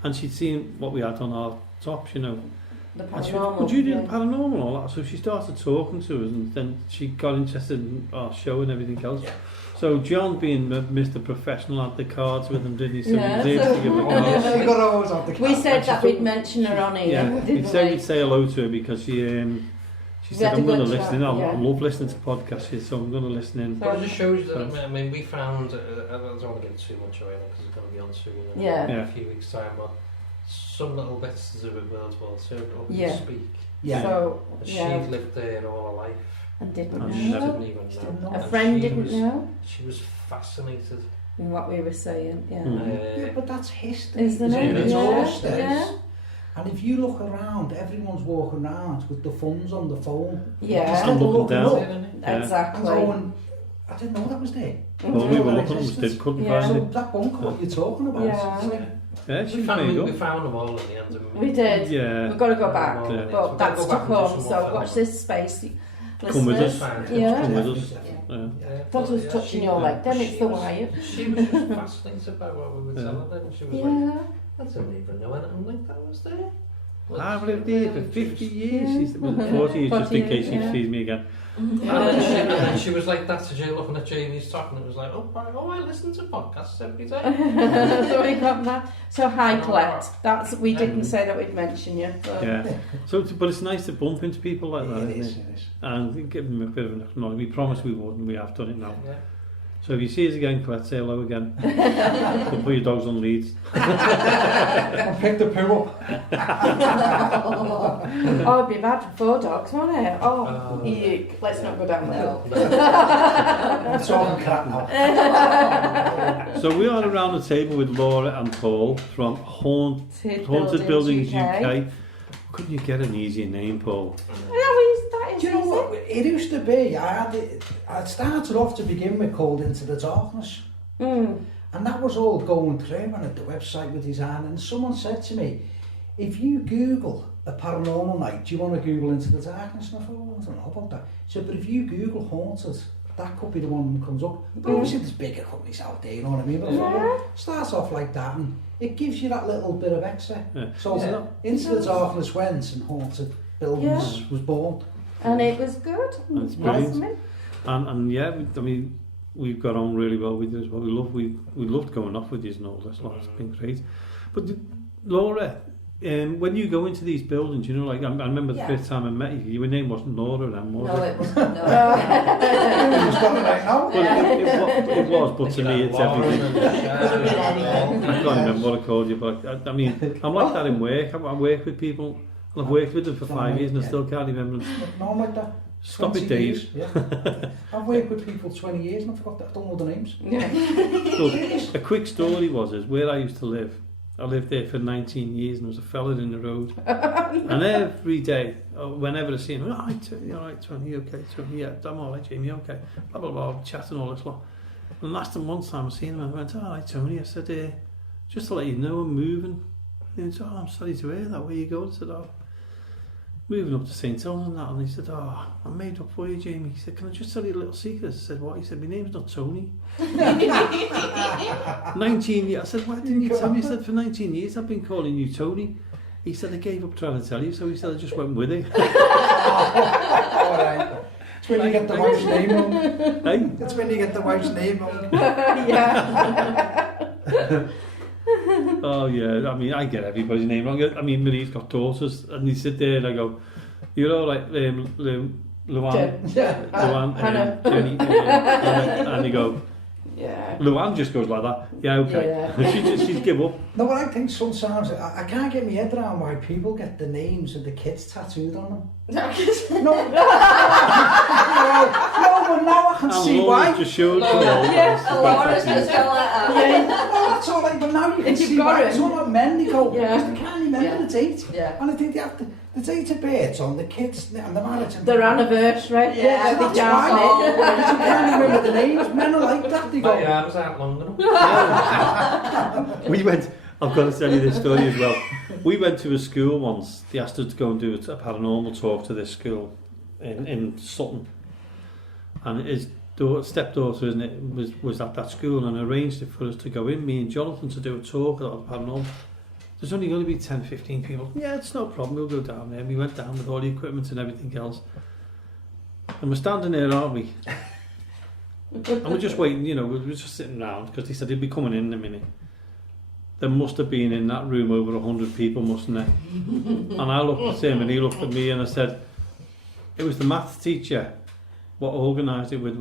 And she'd seen what we had on our tops, you know. The And she was, paranormal. would you do yeah. the paranormal and all that? So she started talking to us, and then she got interested in our show and everything else. Yeah. So John, being Mr. Professional, had the cards with him, didn't he? So Yeah, he was there so- to give the Oh, cards. yeah, you got always have the We cat. said that she we'd thought- mention her on here, Yeah, didn't we'd say we? we'd say hello to her because she We said, had a I'm going to good listen. chat, I yeah. love listening to podcasts, so I'm going to listen in. But it just shows you that, So- I mean, we found, I don't want to get too much away because it's going to be on soon in Yeah. Yeah. a few weeks' time, but some little bits to do with World War II up Yeah. and speak. Yeah. So, She'd yeah, lived there all her life and didn't And and she never- know. didn't even Didn't know. know. A And friend she didn't was, know She was fascinated. in what we were saying, yeah. Mm. Yeah, but that's history. Isn't it? It's all Yeah, steps. yeah. And if you look around, everyone's walking around with the phones on the phone. Yeah. Instead And of looking down. up Yeah. Exactly. and going, I didn't know that was there. Well, we were looking, we still couldn't Yeah. find So it. that bunker, what you're talking about, Yeah. it's like, Yeah, she We was found, made we up. found them all in the end. didn't We did. Yeah. We've got to go back, Yeah. but that's to come. So watch watch this space. Come with Listeners, us. yeah. Come with us. Definitely. Yeah. That was touching your leg, then it's the wire. She was just fascinated by what we were Yeah. telling her. And she was like, Yeah. I didn't even know anything like that was there. I've lived here for 50 years. Yeah. She said, well, 40 years, just 40 in case she years, sees me again. And then she was like that to Jay, looking at Jamie's talk, and it was like, I listen to podcasts every day. So we got that. So hi, Colette. That's we didn't say that we'd mention you. So. Yeah. So, but it's nice to bump into people like that, It isn't is, it? it is. And give them a bit of an acknowledgement. We promised we would, and we have done it now. Yeah. So if you see us again, Colette, say hello again. We'll put your dogs on leads. I picked the poo up. Oh, it'd be bad for 4 dogs, wouldn't it? Oh, Oh. eek. Let's not go down there. I'm talking crap now. So we are around the table with Laura and Paul from Haunted Buildings UK. Couldn't you get an easier name, Paul? That is Do you know easy. what? It used to be, I started off to begin with called Into the Darkness. And that was all going through when the website with design, and someone said to me, if you Google a paranormal night, do you want to Google Into the Darkness? And I thought, well, I don't know about that. He said, but if you Google Haunted, that could be the one that comes up. But obviously there's bigger companies out there, you know what I mean? But I thought, well, start off like that, and it gives you that little bit of extra. Yeah. So Into the Darkness went, and Haunted Buildings was born. And it was good. And it's brilliant. And yeah, I mean, we've got on really well with you as well. We loved going off with you and all this. It's been great. But Laura, when you go into these buildings, you know, like I remember the first time I met you, your name wasn't Laura then, was it? No, it wasn't. No. Well, it was, but to me it's everything. I can't remember what I called you, but I mean, I'm like that in work. I work with people, and I've worked with them for 5 years and I still can't remember them. No, I'm like that. Stop it, Dave. Yeah. I've worked with people 20 years and I forgot that I don't know the names. Look, a quick story is where I used to live. I lived there for 19 years and there was a fella in the road. And every day, whenever I see him, all right, Tony, okay, Tony, yeah, I'm all right, Jamie, okay, blah, blah, blah, chatting all this lot. And last time, one time I seen him, I went, all right, Tony, I said, just to let you know I'm moving. And he said, I'm sorry to hear that, where you going? I said, moving up to St. Helens and that. And he said, I made up for you, Jamie. He said, can I just tell you a little secret? I said, what? He said, my name's not Tony. 19 years. I said, why didn't you tell me? He said, for 19 years I've been calling you Tony. He said, I gave up trying to tell you, so he said, I just went with it. Alright. It's when you get the wife's name wrong. Hey? It's when you get the wife's name wrong. Oh yeah, I mean, I get everybody's name wrong. I mean, Marie's got daughters, and they sit there and I go, you're all right, Luann, Hannah. Jenny, and they go, yeah. Luann just goes like that, yeah, okay. Yeah. She'd give up. No, but I think sometimes, I can't get my head around why people get the names of the kids tattooed on them. No, but now I can see why. Just showed Laura's just go like that. Oh, that's all right, but now you can see why. It's all about men, they go, they can't remember the date. Yeah. And I think they have the date of birth on the kids and the marriage. And their anniversary. Yeah, that's why. You can't remember the names. Men are like that, they go. My arms aren't long enough. We went, I've got to tell you this story as well. We went to a school once. They asked us to go and do a paranormal talk to this school in Sutton. And his stepdaughter, isn't it, was at that school and arranged it for us to go in, me and Jonathan, to do a talk about paranormal. There's only going to be 10, 15 people. Yeah, it's no problem, we'll go down there. And we went down with all the equipment and everything else. And we're standing there, aren't we? And we're just waiting, you know, we're just sitting around because they said they'd be coming in a minute. There must have been in that room over 100 people, mustn't there? And I looked at him and he looked at me and I said, it was the maths teacher what organised it with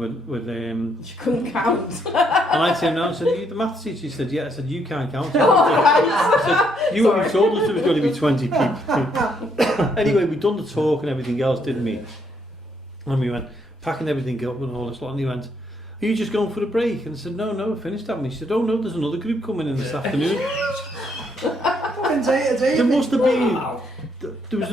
She couldn't count. and I said, no, I said, are you the maths teacher? He said, yeah. I said, you can't count. I said, you only told us there was going to be 20 people. Anyway, we'd done the talk and everything else, didn't we? And we went, packing everything up and all this lot, and he went, are you just going for a break? And I said, no, I finished that. And he said, oh no, there's another group coming in this afternoon. There must have been. There must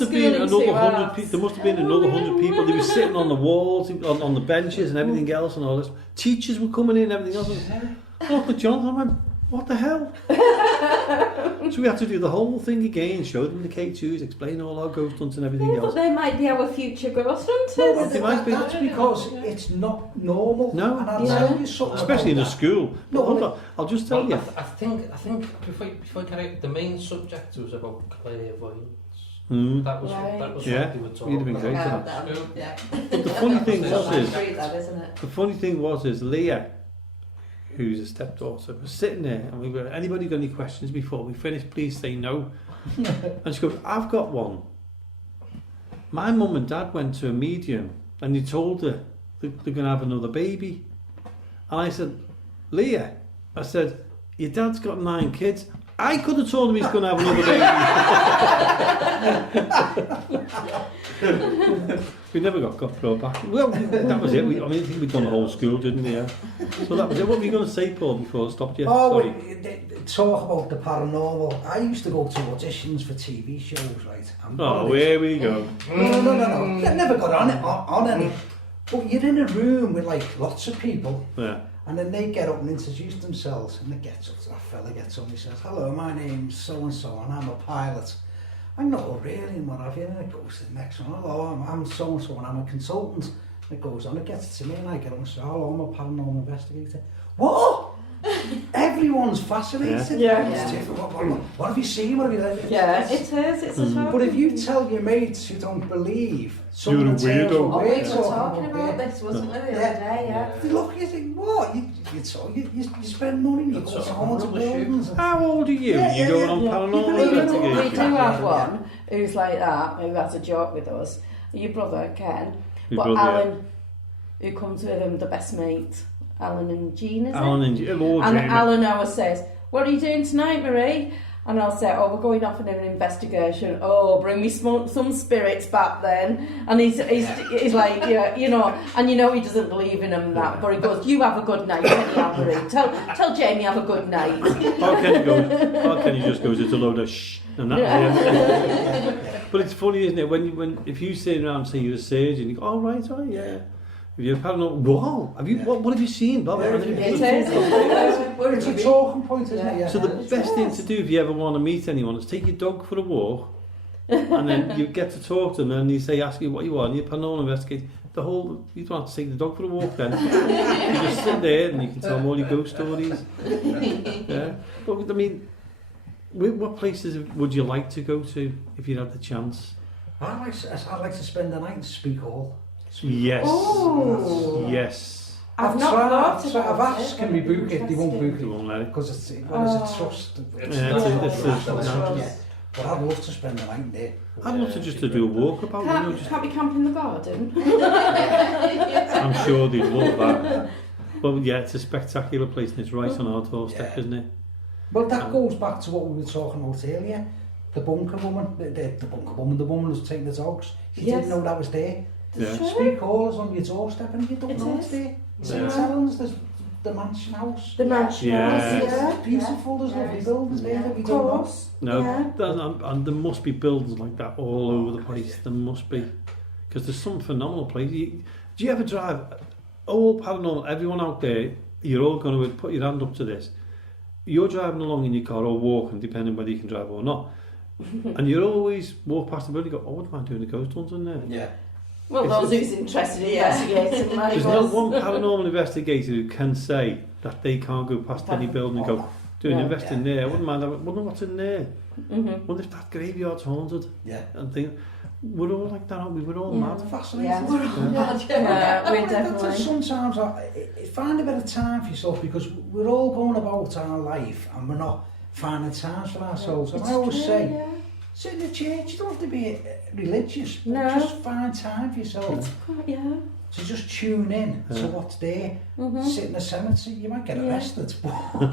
have been another 100 people. There must have been another 100 people. They were sitting on the walls, on the benches, and everything else, and all this. Teachers were coming in, and everything else. And I looked at Jonathan and I went, what the hell? So we had to do the whole thing again, show them the K2s, explain all our ghost hunts and everything else. But they might be our future ghost hunters. No, they might be. That's because it's not normal. No, and I'll tell you something, especially in a school. No, hold on, I'll just tell you. I think before I carry out, the main subject was about clairvoyance. That was what they were talking you'd have been great about. But the funny thing was, isn't it? Leah, who's a stepdaughter, was sitting there and we were, anybody got any questions before we finish, please say no. And she goes, I've got one. My mum and dad went to a medium and they told her they're going to have another baby. And I said, Leah, I said, your dad's got 9 kids. I could have told him he's going to have another baby. We never got brought back. Well, that was it. I think we'd done the whole school, didn't we? Yeah. So that was it. What were you going to say, Paul, before I stopped you? Sorry. Talk about the paranormal. I used to go to auditions for TV shows, right? Here we go. No. I never got on any. But you're in a room with like lots of people. Yeah. And then they get up and introduce themselves, and that fella gets up and he says, hello, my name's so-and-so, and I'm a pilot. I know, really, and what have you, and it goes to the next one, hello, I'm so-and-so, and I'm a consultant. And it goes on, it gets to me, and I get up and say, hello, I'm a paranormal investigator. What? Everyone's fascinated. Yeah. It's different. What have you seen? What have you done? Yeah, it is. It's a talk. But if you tell your mates who don't believe, You're a weirdo. Oh, we were talking about this, wasn't we, the other day? Yeah. They look at you and think, what? You spend money, you go to haunted buildings. How old are you? You're going on paranormal We investigation? do have one who's like that, who has a joke with us. Your brother, Ken. Your But brother, Alan, who comes with him, the best mate. Alan and Jean, is Alan it? and Jean. Hello, And Jamie. Alan always says, what are you doing tonight, Marie? And I'll say, oh, we're going off on an investigation. Oh, bring me some spirits back then. And he's like, yeah, you know, and you know he doesn't believe in them that, but he goes, you have a good night, anyhow, Marie. Tell Jamie have a good night. How can you just goes, it's a load of shh, and that. But it's funny, isn't it? If you sit around and say you're a sage, and you go, oh, right, yeah. If you're paranormal, wow, what have you seen? Blah, blah, blah. It's a talking point, isn't it? Yeah. So the best thing to do if you ever want to meet anyone is take your dog for a walk, and then you get to talk to them, and ask you what you want, and you're paranormal investigator. You don't have to take the dog for a walk then. You just sit there and you can tell them all your ghost stories. Yeah. But I mean, what places would you like to go to if you had the chance? I'd like to spend the night in Speak Hall. Yes. Oh. Yes. I've not thought I've about asked, it. can we book it? They won't book They won't let it. because it's a trust. But I'd love to spend the night there. I'd love to just to do a walkabout. Can't we camp in the garden? I'm sure they'd love that. But yeah, it's a spectacular place and it's right on our doorstep, isn't it? Well, that goes back to what we were talking about earlier. The bunker woman, the woman who's taking the dogs. She didn't know that was there. Yeah. Speak Hall is on your doorstep and you don't know it's there. St. Helens, there's the mansion house. The mansion Yeah. house, yeah. It's beautiful, there's lovely buildings there that we don't know. No, and there must be buildings like that all over the place. There must be. Because there's some phenomenal places. Do you ever drive, all paranormal, everyone out there, you're all going to put your hand up to this. You're driving along in your car or walking, depending whether you can drive or not. And you always walk past the building and go, I wouldn't mind doing a ghost hunt in there. Yeah. Well, those who's interested in investigating, like There's not one paranormal investigator who can say that they can't go past any building and go, doing investing there. I wouldn't mind. I wonder what's in there. Wonder if that graveyard's haunted. Yeah. And think, we're all like that, aren't we? We're all mad. Fascinating. Yeah, we're definitely. Sometimes find a bit of time for yourself because we're all going about our life and we're not finding time for ourselves. And I always say, sit in the church, you don't have to be religious, but just find time for yourself. So just tune in to what's there. Sit in the cemetery, you might get arrested. But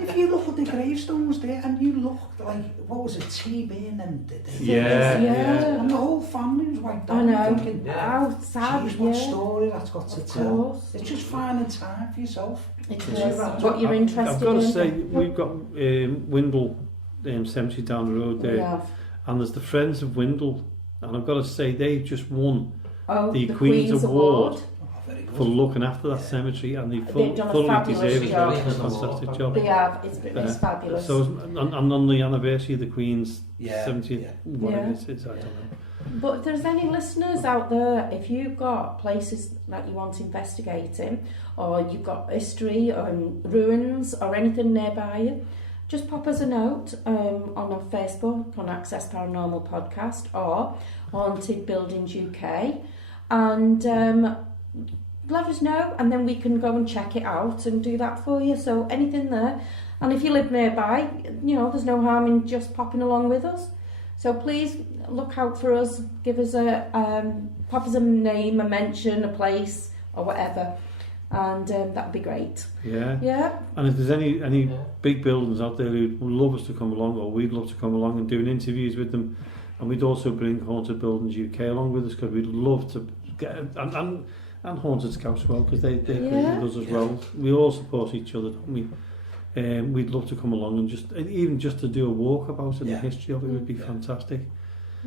if you look at the gravestones there and you look like, what was it, TB and and the whole family was wiped out. I know. Thinking, How sad, geez, what story that's got to tell. It's just finding time for yourself. It is what you're interested in. I've got to say, we've got Windle Cemetery down the road there, and there's the Friends of Windle, and I've got to say they've just won the Queen's Award for looking after that cemetery, and they've done a fully fabulous deserved it. job. It's a fantastic job. They have. It's fabulous. So, and on the anniversary of the Queen's 70th, whatever it is, I don't know. But if there's any listeners out there, if you've got places that you want investigating, or you've got history or ruins or anything nearby you, just pop us a note on our Facebook on Access Paranormal Podcast or Haunted Buildings UK, and let us know, and then we can go and check it out and do that for you. So anything there, and if you live nearby, there's no harm in just popping along with us. So please look out for us. Give us pop us a name, a mention, a place, or whatever, and that'd be great. Yeah. And if there's any big buildings out there who'd love us to come along, or we'd love to come along and do interviews with them, and we'd also bring Haunted Buildings UK along with us because we'd love to get and Haunted Scouts as well because they agree with us as well. We all support each other, don't we? We'd love to come along and just to do a walkabout in the history of it would be fantastic.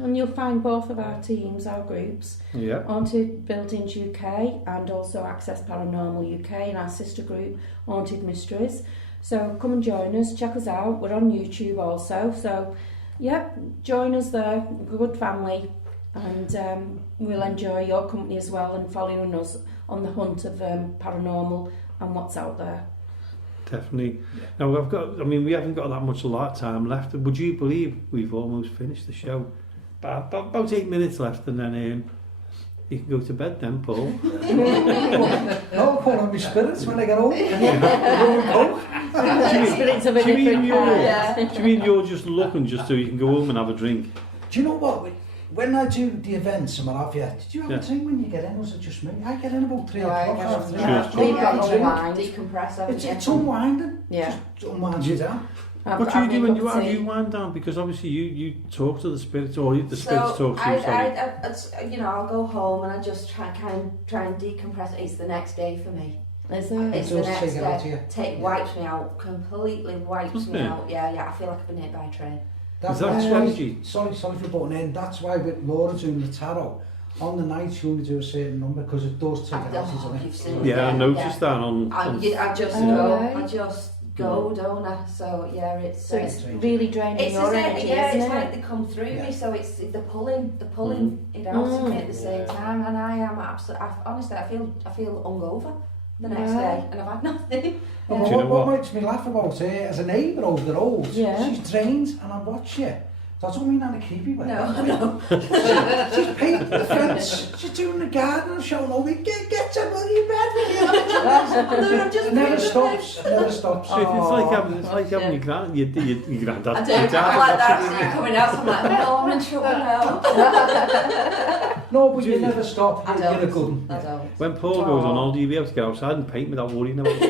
And you'll find both of our teams, our groups, Haunted Buildings UK and also Access Paranormal UK, and our sister group, Haunted Mysteries. So come and join us, check us out. We're on YouTube also. So, join us there, good family, and we'll enjoy your company as well and following us on the hunt of paranormal and what's out there. Definitely. Now we haven't got that much time left. Would you believe we've almost finished the show? About 8 minutes left, and then you can go to bed then, Paul. I'll call on my spirits when I get home. Spirits of a different kind. Do you mean you're just looking just so you can go home and have a drink? Do you know what? When I do the events and what have you, did you have a drink when you get in? Was it just me? I get in about 3 o'clock. Decompress everything. It's unwinding. Yeah. Just unwinds you down. What do you do when you wind down? Because obviously you talk to the spirits, or the spirits talk to you. I I'll go home and I just try and decompress. It's the next day for me. Is it? It's the next day. Wipes me out, completely wipes me out. Yeah, I feel like I've been hit by a train. Is that strategy? Sorry for butting in. That's why with Laura doing the tarot, on the night you only do a certain number because it does take it out, doesn't it? I noticed that on I just go, don't I? So it's really draining your energy, isn't it's like they come through me, so it's the pulling it out of me at the same time, and I am absolutely. Honestly, I feel hungover the next day, and I've had nothing. What makes me laugh about her as a neighbour over the road, she's trained and I watch her. That don't mean I'm a creepy way. No. She's painting the fence, she's doing the garden and showing all get to bloody bed with you. Never stops. So it's like having your granddad. I don't like that coming out, so I'm like, no, I'm in trouble now. No, but you never stop. You're a good one. I don't. When Paul goes on holiday, you'll be able to get outside and paint without worrying about it.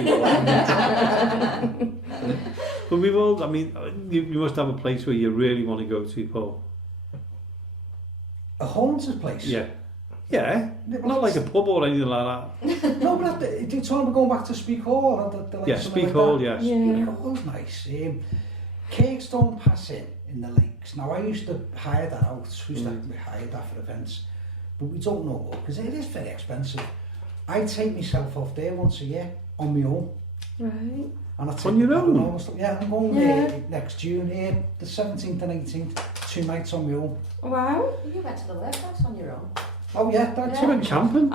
But we've all, you must have a place where you really want to go to, Paul. A haunted place? Yeah. Not like a pub or anything like that. No, but you're talking about going back to Speak Hall? Speak Hall, yes. Speak Hall's nice. Cakestone Passing in the lakes. Now, I used to hire that out. We used to hire that for events. But we don't know what, because it is very expensive. I take myself off there once a year on my own. Right. And I take on your own? I'm going there next June here, the 17th and 18th, 2 nights on my own. Wow. You went to the lake house on your own. Oh yeah, that's You went camping?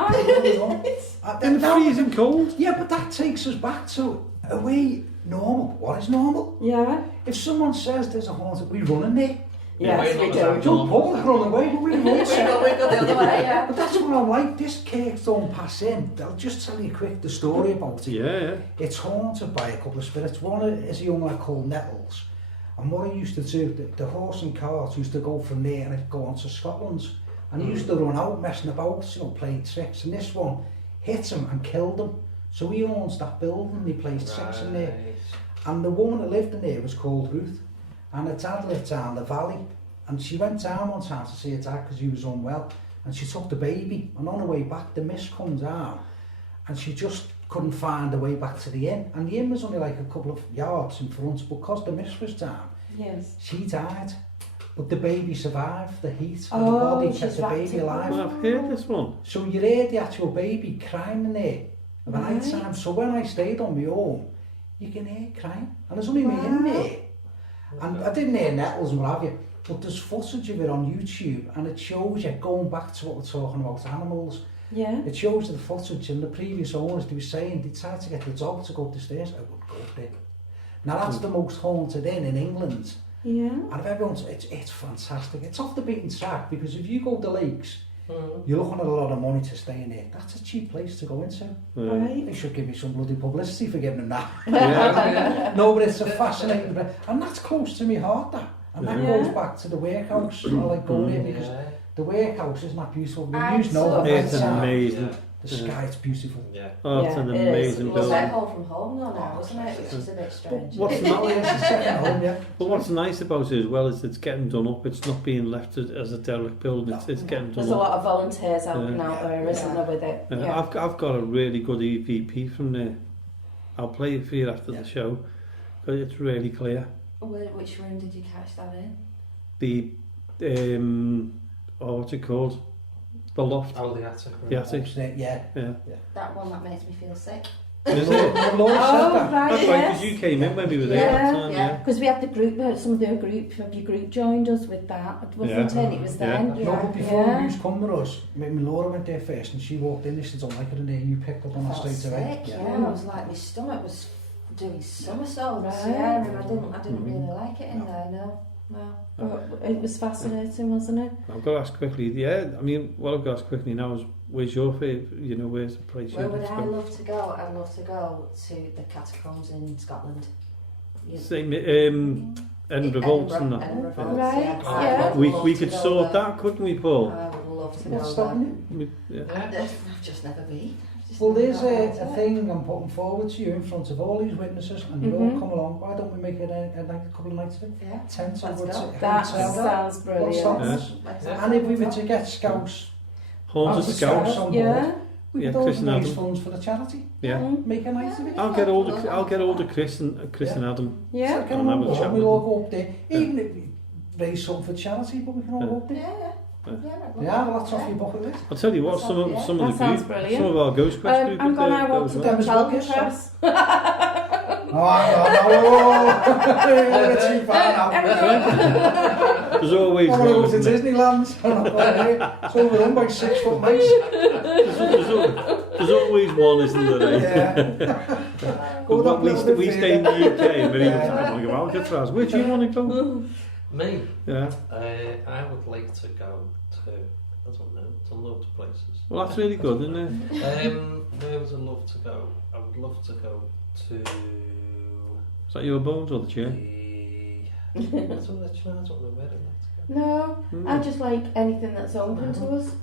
In the freezing cold? Yeah, but that takes us back to a way normal. What is normal? Yeah. If someone says there's a haunted, we run in there. Yes, we do. Don't public run away, but we run. We go the other way, yeah. But that's what I like. This Cakestone Passing. I'll just tell you quick the story about it. Yeah. It's haunted by a couple of spirits. One is a young lad called Nettles. And what he used to do, the horse and cart used to go from there and it'd go on to Scotland. And he used to run out messing about, playing tricks. And this one hit him and killed him. So he owns that building and he plays tricks in there. And the woman that lived in there was called Ruth. And her dad lived down the valley. And she went down one time to see her dad because he was unwell. And she took the baby. And on her way back, the mist comes down. And she just couldn't find her way back to the inn. And the inn was only like a couple of yards in front. But because the mist was down, she died. But the baby survived the heat. And the body kept the baby alive. Well, I've heard this one. So you heard the actual baby crying in there at the night time. So when I stayed on my own, you can hear crying. And there's only me in there. And I didn't hear Nettles and what have you, but there's footage of it on YouTube and it shows you, going back to what we're talking about, animals. Yeah. It shows you the footage and the previous owners, they were saying they tried to get the dog to go up the stairs. I would go up there. Now that's the most haunted inn in England. Yeah. And if everyone's, it's fantastic. It's off the beaten track because if you go to the lakes, you're looking at a lot of money to stay in there. That's a cheap place to go into. Right. They should give me some bloody publicity for giving them that. No, but it's a fascinating place. And that's close to my heart, that. And that goes back to the workhouse. I like going there because the workhouse isn't that beautiful. It's amazing. The sky is beautiful. Oh, it's an amazing building. It was like home from home though now, wasn't it? Which is a bit strange. But what's nice about it as well is it's getting done up. It's not being left as a derelict building. It's getting done up. There's a lot of volunteers helping out there, isn't there, with it? I've got a really good EVP from there. I'll play it for you after the show because it's really clear. Which room did you catch that in? The what's it called? The loft. Oh, the attic. The attic. Upstairs, yeah. That one that makes me feel sick. Is it? Laura said that. right, That's right, because you came in when we were there that time, Yeah. Because we had the group, some of your group joined us with that, wasn't it? It was then. No, but before you used to come with us, Laura went there first and she walked in and she said, I like her in there, you picked up on her straight away. Sick, yeah. I was like, my stomach was doing somersaults, Right. yeah, and I didn't really like it in there, no. But it was fascinating, wasn't it? I've got to ask quickly, what I've got to ask quickly now is, where's your favourite, where's the place Where you'd would like to I go? love to go? I'd love to go to the catacombs in Scotland. Same, Edinburgh Vaults and that. Edinburgh Vaults, Right, yeah. yeah. We could sort that, couldn't we, Paul? I would love to What's go stopping there. you? Yeah. I've just never been. Well, there's a thing I'm putting forward to you in front of all these witnesses, and you all come along. Why don't we make it a couple of nights of it? Yeah. Tents Let's over go. to That hotel. sounds brilliant. What's Exactly. And if we were to get scouts, Haunted Haunted Scouts. Scouts on board, Yeah. we Yeah, could Chris and organise Adam. funds for the charity. Yeah. Make a night of it. I'll get hold of Chris and Adam. Yeah. So I'll get them on have a board, chat we'll with all go up there. Even if we raise something for charity, but we can all Yeah. go up there. Yeah. Yeah, well, that's off your bucket list. I'll tell you what, some of That the sounds group, brilliant. some of our Ghost Quest group I'm would, I go want as to well. go to well. Alcatraz. Oh, no. It's too far now. There's always I'm one, going to go to isn't there? Disneyland. It's overrun by 6 foot mice. There's always one, isn't there? Yeah. Go But that little bit we stay in the further. UK and we're even I want to go Alcatraz. Where do you want to go? Me? Yeah. I would like to go to, I don't know, to loads of places. Well, that's really good, isn't it? Where would I love to go? I would love to go to Is that your bones or the chair? I don't know where I'd like to go. No, I just like anything that's open to us.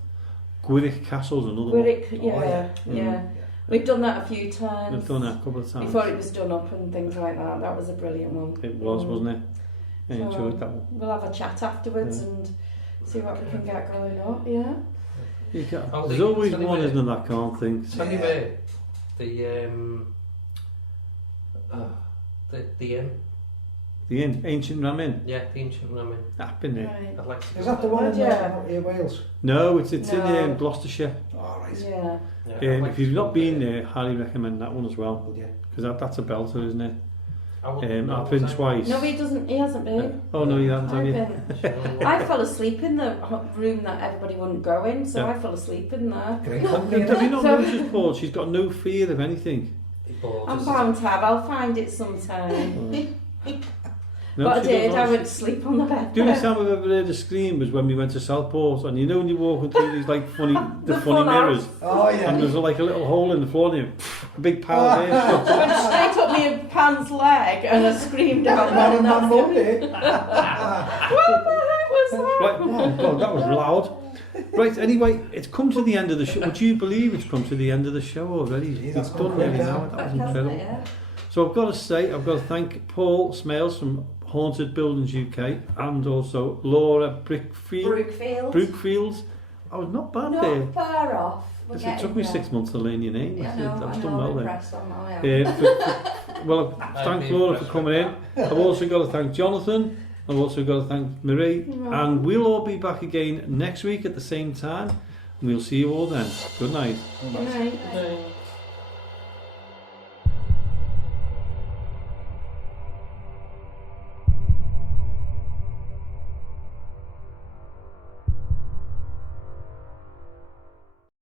Gwyrick Castle's another one. Gwyrick, yeah. Mm. We've done that a few times. We've done that a couple of times. Before it was done up and things like that. That was a brilliant one. It was, wasn't it? I So, enjoyed that one. We'll have a chat afterwards and see what we can get going up, yeah? There's always one, isn't there, that can't think. Tell me where the inn. The inn, Ancient Ram Inn. Yeah, the ancient ramen. I've been there. Right. I'd like to Is go that the there. one in Yeah. Wales? No, it's in No. Gloucestershire. Oh, right. Yeah. Yeah, I'd like If you've to not go been there. there, highly recommend that one as well. Would you? Because that's a belter, isn't it? I've I've been twice. No, he hasn't been. Oh no, you haven't, have I've you? been. I fell asleep in the room that everybody wouldn't go in, so Yeah. I fell asleep in there. Great company. Have you not So- noticed, Paul? She's got no fear of anything. I'm bound to have. I'll find it sometime. No, But I she did. doesn't. I went to sleep on the bed. The only time I've ever heard a scream was when we went to Southport, and when you're walking through these like funny The funny fun mirrors, Oh, and yeah. there's like a little hole in the floor, and a big pile of air shot. Went straight up my pan's leg and I screamed out. Man and and man that's both it. there. What the heck was that? Right, oh God, that was loud. Right, anyway, it's come to the end of the show. Would you believe it's come to the end of the show already? Gee, It's that's done gone nearly quick, now. hasn't That was Hasn't incredible. it, yeah? So I've got to say, I've got to thank Paul Smails from Haunted Buildings UK and also Laura Brookfield. Brookfield. I was not bad there. Not far off. We're It getting took me there. 6 months to learn your name. Yeah, I no, was I done know, well I'm there. impressed on my own. Well, thank Laura for coming in. I've also got to thank Jonathan. I've also got to thank Marie. And we'll all be back again next week at the same time. And we'll see you all then. Good night. Good night.